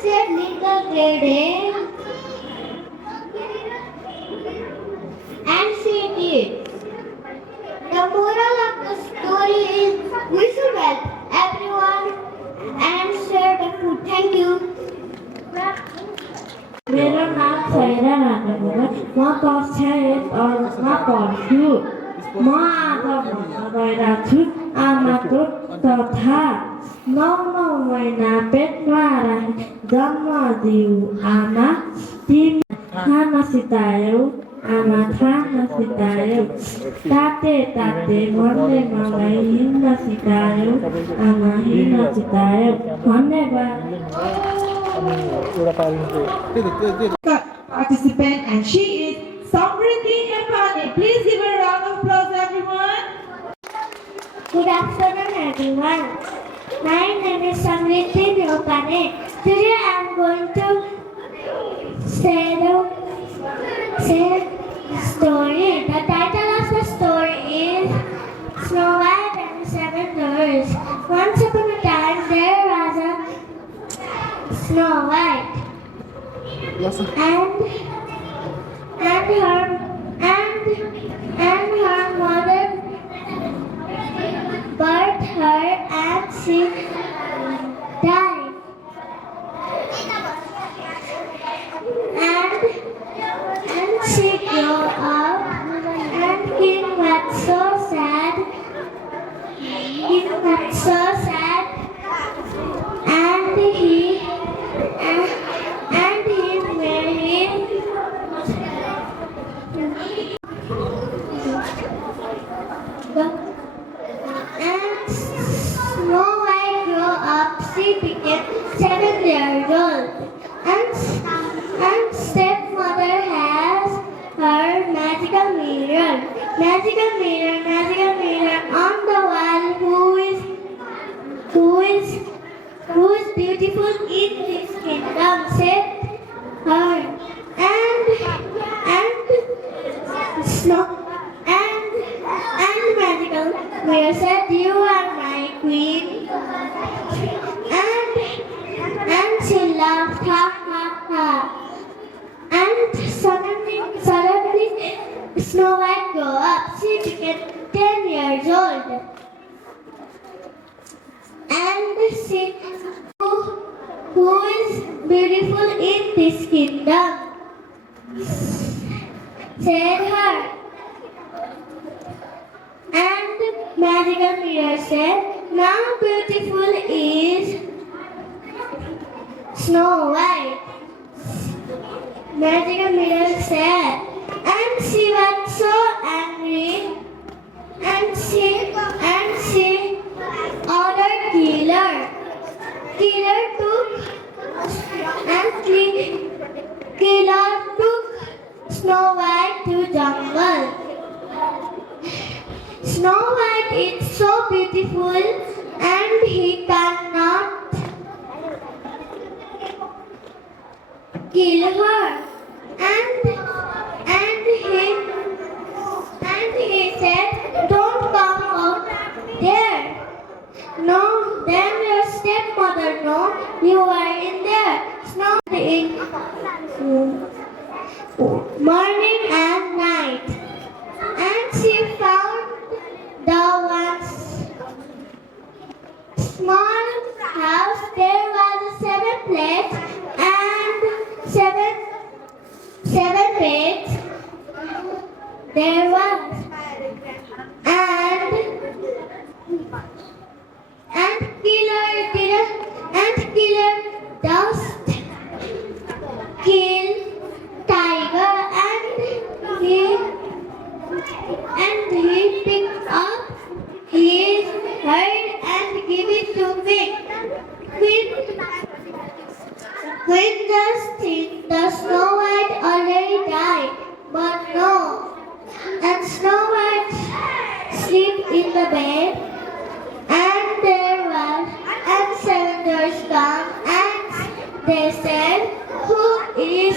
said Little Red Hen, and she did. The moral of the story is we should help everyone and share the food. Thank you. मेरो नाम सैरा राणा हो म कक्षा 1 मा पढ्छु म आज भन्न गइरहेको छु आमाको कथा 9 महिना पेटमा राखी जन्म दिऊ आमा तिमी खान सिकायौ आमा खान सिकायौ ताते ताते भन्दै मलाई हिँड्न सिकायौ आमा हिँड्न सिकायौ धन्यवाद Participant, and she is Samriddhi Nepali. Please give her a round of applause, everyone. Good afternoon, everyone. My name is Samriddhi Nepali. Today I am going to say the story. The title of the story is Snow White and the Seven Dwarfs. Once upon a time, there was a Snow White, and her mother birthed her, and she died. And she grew up, and King was so sad. And he married. And Snow White grew up. She became 7 years old. And stepmother has her magical mirror. Magical mirror on the wall. Who is beautiful in this kingdom, said her. And magical mirror said, you are my queen. And she laughed, ha ha ha. And suddenly Snow White grew up. She she became 10 years old. And she, who is beautiful in this kingdom, said her. And magical mirror said, now beautiful is Snow White. Magical mirror said, and she was so angry, and she ordered killer. Killer took Snow White to jungle. Snow White is so beautiful, and he cannot kill her. And he said, don't come out there. No, then your stepmother know you are in there. Snow in morning and night. And she found the once small house. There was 7 plates and 7 beds. There was killer just kill tiger and he picked up his herd and give it to Queen just think the Snow White already died, but no. And Snow White sleep in the bed, and there was and 7 doors come, and they said, who is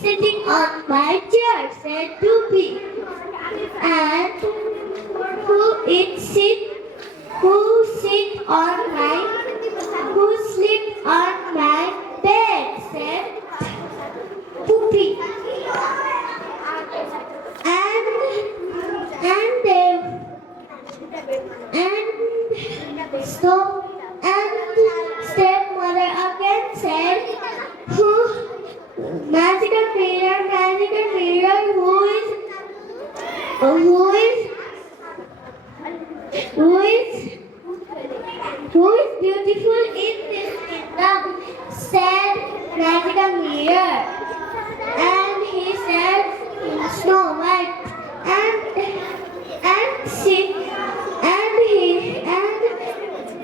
sitting on my chair? Said Doopy. And who sleep on my bed? Said Poopy. And stepmother again said, magical mirror, who is beautiful in this kingdom? Said magical mirror. And he said, Snow White. And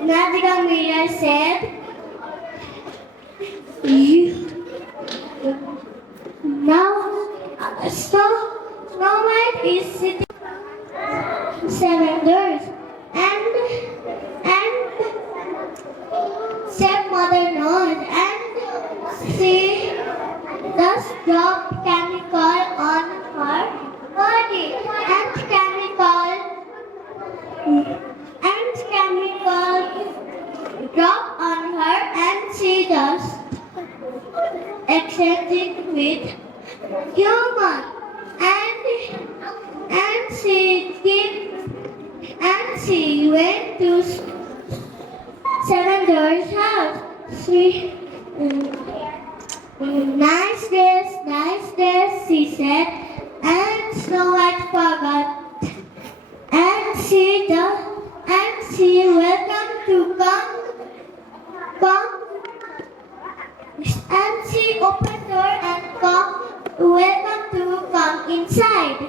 magical mirror said, now Snow White is sitting 7 doors, and stepmother knows, and she does drop chemical on her body, and chemical drop on her, and she just exchange it with human, and she went to 7 doors house. Nice dress, she said, and Snow White forgot, and she welcome to come, and she opened door and welcome to come inside.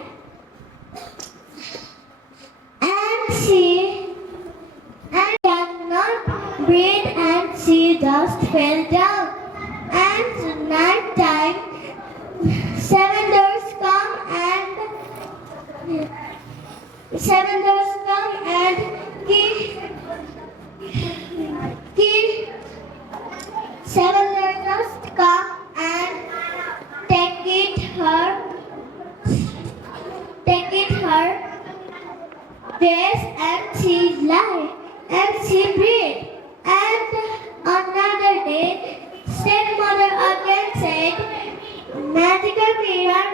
And she cannot breathe, and she just fell down. And night time, 7 doors come and key 7 doors come and take it her dress, and she lie and she breathe. And another day, stepmother again said, magical mirror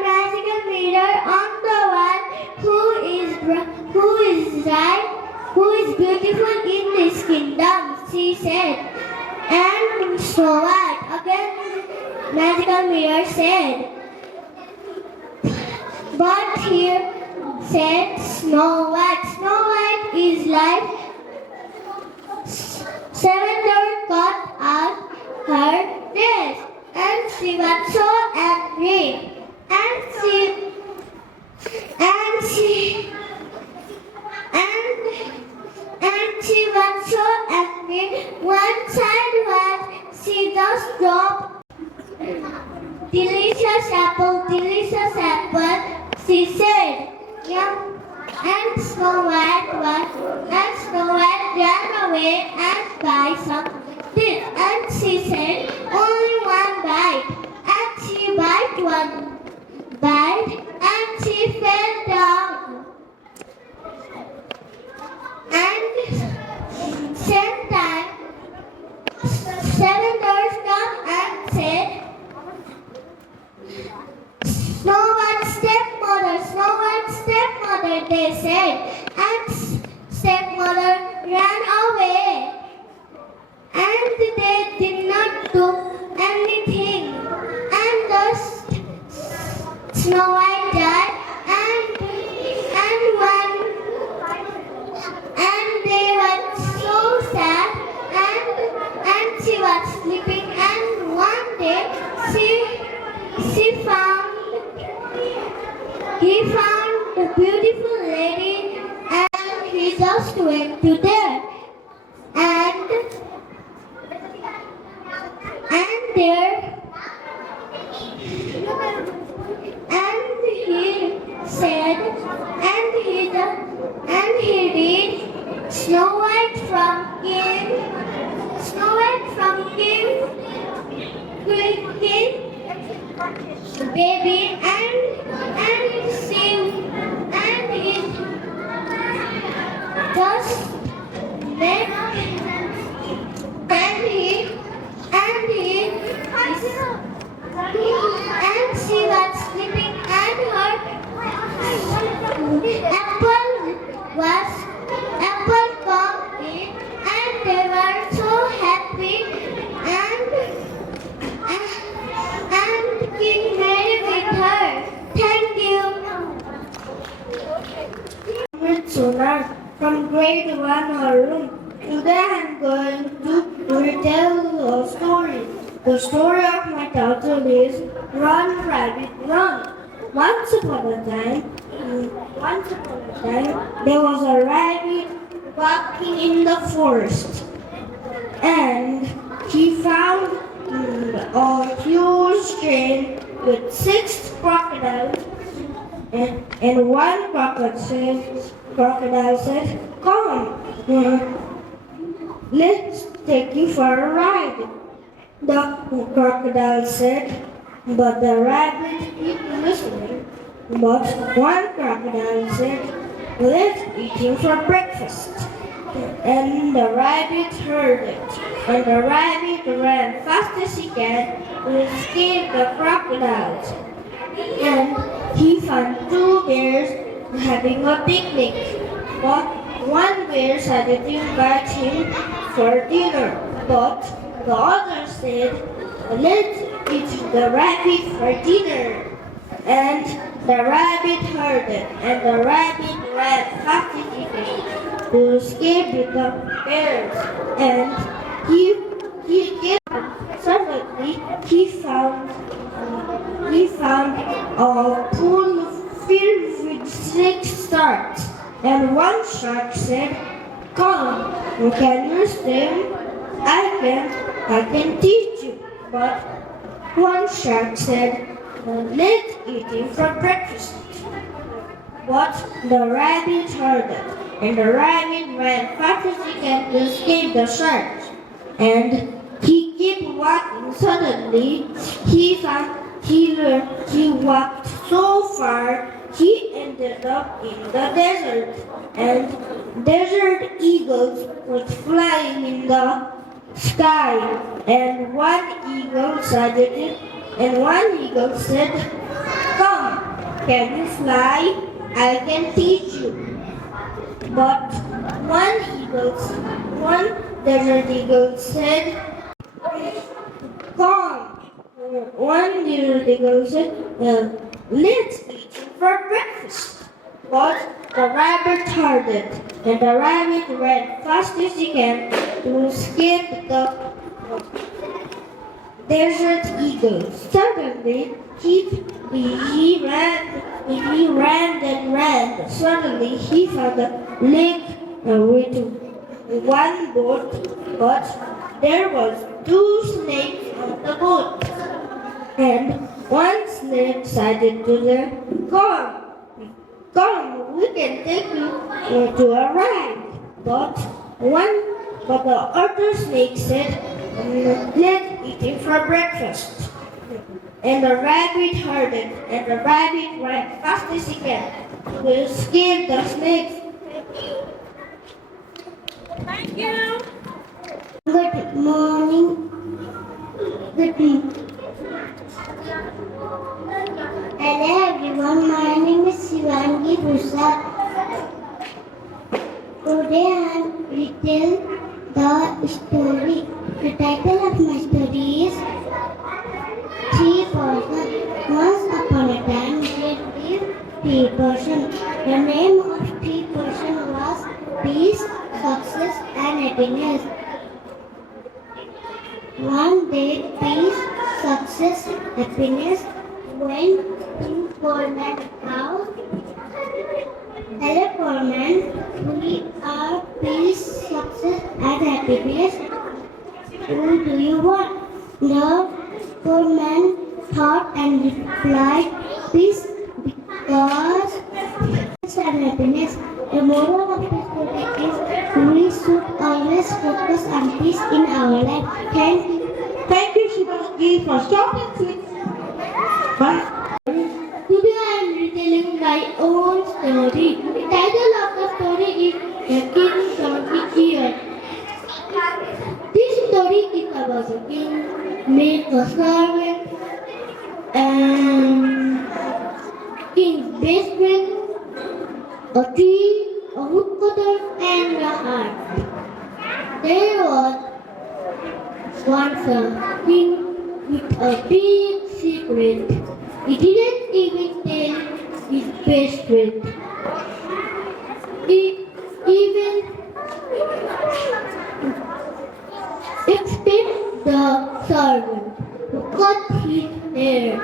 on the wall, who is who is right, who is beautiful in this kingdom, she said. And Snow White, again magical mirror said. But here said Snow White is like seven doors cut out her dress, and she was so angry, and she was so angry. One side was she just dropped delicious apple, she said. Yeah. And Snow White ran away and bite something, and she said, only one bite. And she bite one bite, and she fell down. And same time, seven doors come and said, Snow White's stepmother, they said, and stepmother ran away, and they did not do anything, and thus Snow White died, and they were so sad, and she was sleeping, and one day he found the beautiful lady, and he just went to there, and there, and he said, and he read Snow White from King baby, and he just met, and she was sleeping, and her apple come in, and they were so happy, and King married with her. Thank you. Sonar from grade 1 room. Today I am going to retell a story. The story of my title is Run Rabbit Run. Once upon a time, there was a rabbit walking in the forest, and he found a huge train with 6 crocodiles, and one crocodile said, come, let's take you for a ride. The crocodile said, but the rabbit kept listening. But one crocodile said, let's eat him for breakfast. And the rabbit heard it, and the rabbit ran fast as he can to escape the crocodiles. And he found 2 bears having a picnic. But one bear decided to invite him for dinner. But the other said, let's eat the rabbit for dinner. And the rabbit heard it, and the rabbit ran fast as he can to escape with the bears. And suddenly he found a pool filled with 6 sharks. And one shark said, come, can you swim? I can teach you. But one shark said, let's eat him for breakfast. But the rabbit heard it, and the rabbit ran fast as he can to escape the sharks. And he kept walking. Suddenly, he walked so far, he ended up in the desert. And desert eagles were flying in the sky. And one eagle said, come, can you fly? I can teach you. But one desert eagle said, "Come." One desert eagle said, "Let's eat for breakfast." But the rabbit heard it, and the rabbit ran fast as he can to escape the desert eagle. Suddenly, he ran and ran. Suddenly, he found a lake with one boat, but there was two snakes on the boat. And one snake decided to say, Come, we can take you to a ride." But the other snake said, "Let's eat it for breakfast." And the rabbit heard it, and the rabbit ran fast as he can to escape the snakes. Thank you. Good morning. Good morning. Hello everyone, my name is Shivangi Prasad. Today I will tell the story. The title of my story is Three Persons. Once upon a time there lived three persons. The name of three persons was peace, success and happiness. One day peace, success, happiness went to poor man's house. "Hello, poor man. We are peace, success, and happiness. Who do you want?" The poor man thought and replied, "Peace, because success and happiness." The moral of the story is we should always focus on peace in our life. Thank you. Thank you, Shivangi, for short and sweet. Bye. Today I am retelling my own story. The title of the story is The King's Ear. This story is about a king made a servant and king's best friend, a tree, a woodcutter, and a heart. There was once a king with a big secret. He didn't even tell his best friend. He even expected the servant to cut his hair.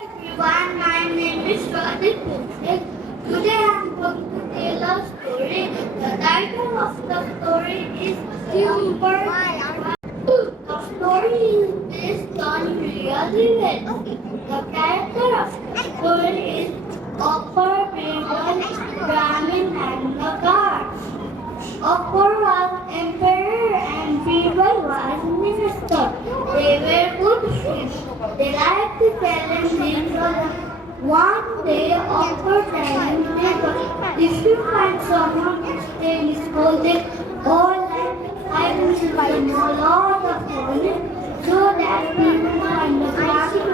Everyone, my name is Today I'm going to tell a story. The title of the story is Silver. The story is based on real events. The character of the story is Akbar, Birbal, Brahmin and the guards. Akbar was emperor and Birbal was minister. They were good friends. They liked to challenge each other. One day, Akbar challenged Birbal, "If you find someone whose tail is golden, all that I will give them a lot of money so that people find the Brahmin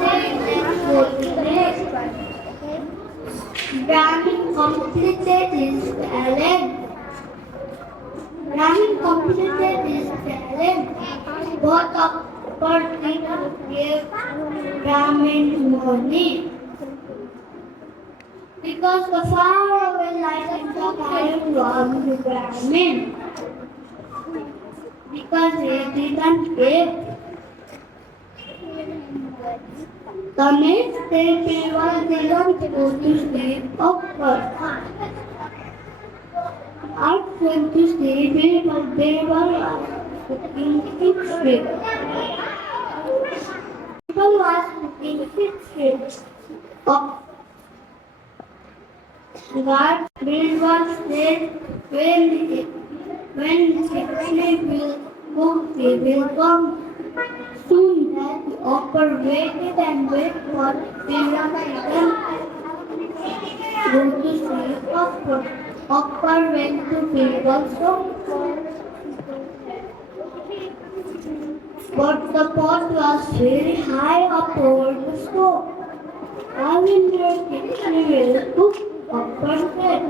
tail and golden leg." Brahmin completed his challenge. Both Akbar didn't give Brahmin money because the faraway light in the sky was Brahmin. Because he didn't give. The next day, Birbal didn't go to sleep. Akbar asked him to sleep. Birbal was cooking to sleep. People was looking fixed. God built was there when victory will come. Soon that the upper waited and wait for Philadelphia. Go to see upper went to Philadelphia. But the pot was very high up over the stove. I will make it to upper bed.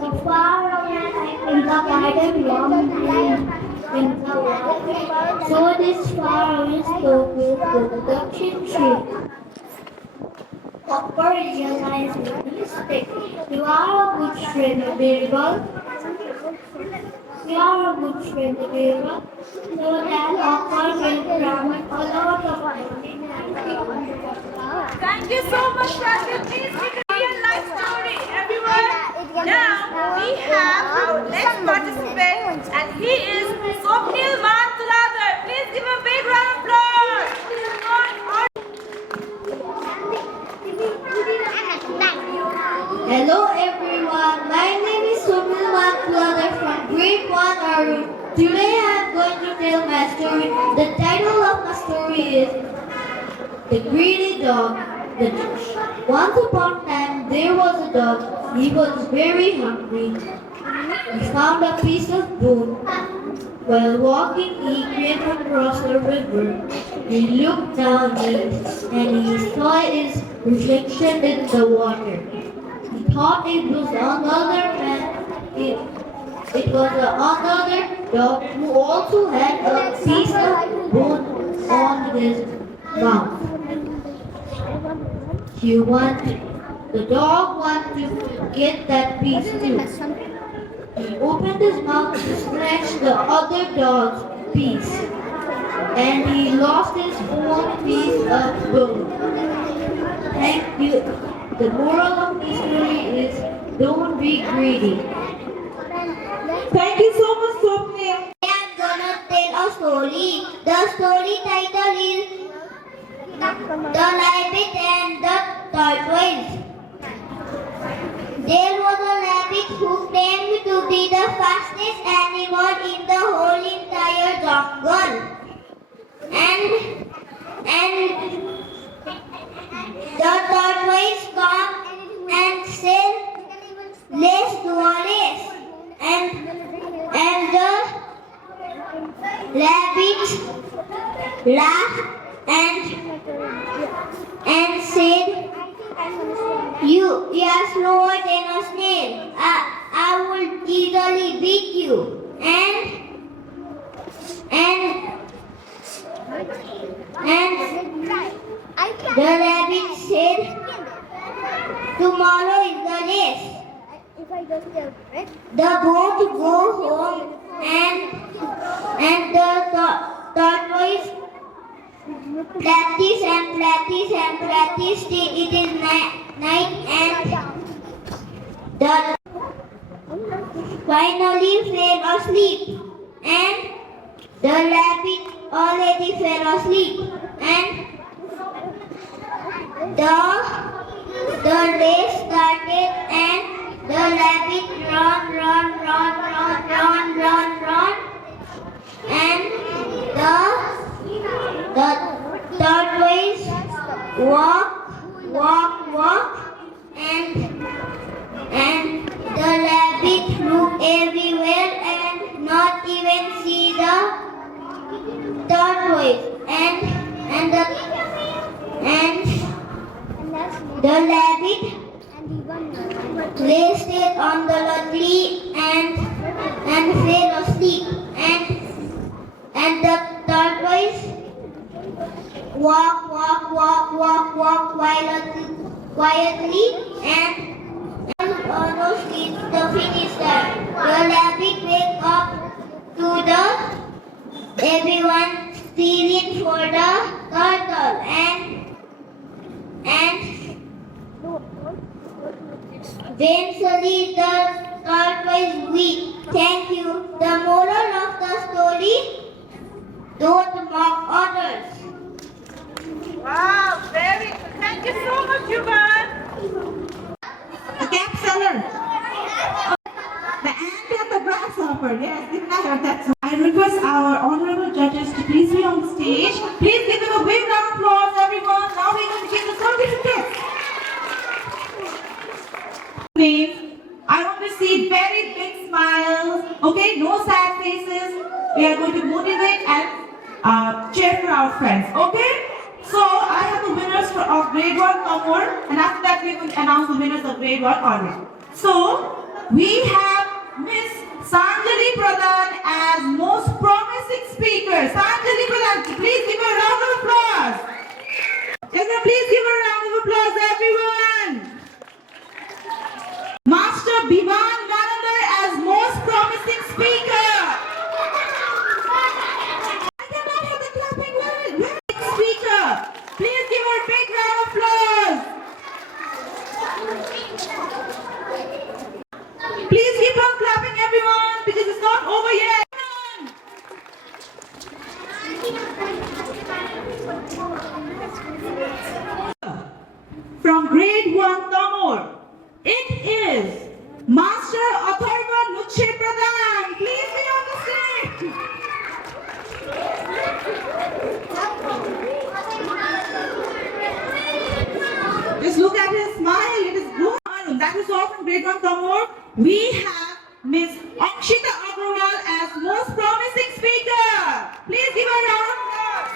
The far away in the garden in the wall. So this far away stove will go to the kitchen. Upper realized his mistake. You are a good friend, Birbal. You are a good friend, Birbal. So that Upper will grant a lot of money. Thank you so much, Rashid. Please give a real life story, everyone. Now we have our next participant, and he is Swapnil Mantradar. Please give a big round of applause. Hello everyone, my name is Swapnil Mantradar from grade 1 Arun. Today I am going to tell my story. The title of my story is The Greedy Dog. Once upon a time there was a dog. He was very hungry. He found a piece of bone. While walking, he came across a river. He looked down it and he saw his reflection in the water. He thought it was another man. It was another dog who also had a piece of bone on his mouth. The dog wanted to get that piece too. He opened his mouth to snatch the other dog's piece, and he lost his own piece of bone. Thank you. The moral of the story is don't be greedy. Thank you so much, Swapnil. I am gonna tell a story. The story title is The Rabbit and the Tortoise. There was a rabbit who claimed to be the fastest animal in the whole entire jungle. And the tortoise came and said, "Let's do a race." And the rabbit laughed and said, You are slower than a snail. I will easily beat you. The rabbit said, Tomorrow is the race. The both go home and the tortoise practice till it is night and finally fell asleep. And the rabbit already fell asleep. And the race started and the rabbit run. And the tortoise walk. And the rabbit looked everywhere and not even see the tortoise. And the rabbit rested on the tree and fell asleep. And the tortoise walk quietly and almost reached the finish line. The rabbit wake up to the everyone stealing for the turtle and eventually the tortoise weak. Thank you. The moral of the story: Don't mock others. Wow, very good. Thank you so much, Yuvan. The cap seller. The ant and the grasshopper. Yes, didn't I hear that? I request our honorable judges to please be on the stage. Please give them a big round of applause, everyone. Now we're going to give the certificates. I want to see very big smiles. Okay, no sad faces. We are going to motivate and cheer for our friends. Okay? So I have the winners of grade 1 Kamor, and after that we will announce the winners of grade 1 Arun. So we have Miss Sanjali Pradhan as most promising speaker. Sanjali Pradhan, please give her a round of applause. Everyone, please give her a round of applause, everyone. Master Bhivan Manandar as most promising speaker. I cannot have the clapping. Where is speaker? Please give her a big round of applause. Please keep on clapping, everyone, because it's not over yet. From grade 1 Kamor, it is Master Atharva Nuche Pradhan. Please be on the stage. Just look at his smile. It is good. That is all from grade 1 Kamor. We have Miss Akshita Agrawal as most promising speaker. Please give her a round of applause.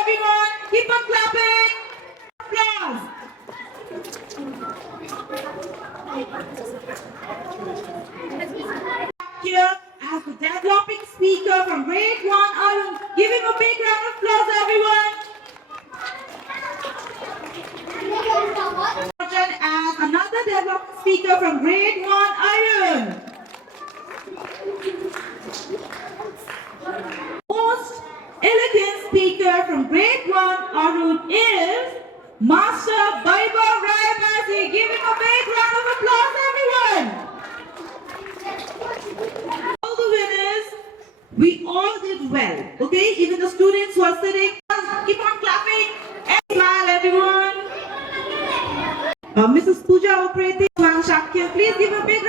Everyone, keep on clapping. Applause. Here as the developing speaker from grade 1 Arun. Give him a big round of applause, everyone. As another developing speaker from grade 1 Arun. Most elegant speaker from grade 1 Arun is Master Vaibhav Rayabasi. Give him a big round of applause, everyone. All the winners, we all did well. Okay, even the students who are sitting, keep on clapping and smile, everyone. Mrs. Pooja Opreti, Shakya, please give a big round.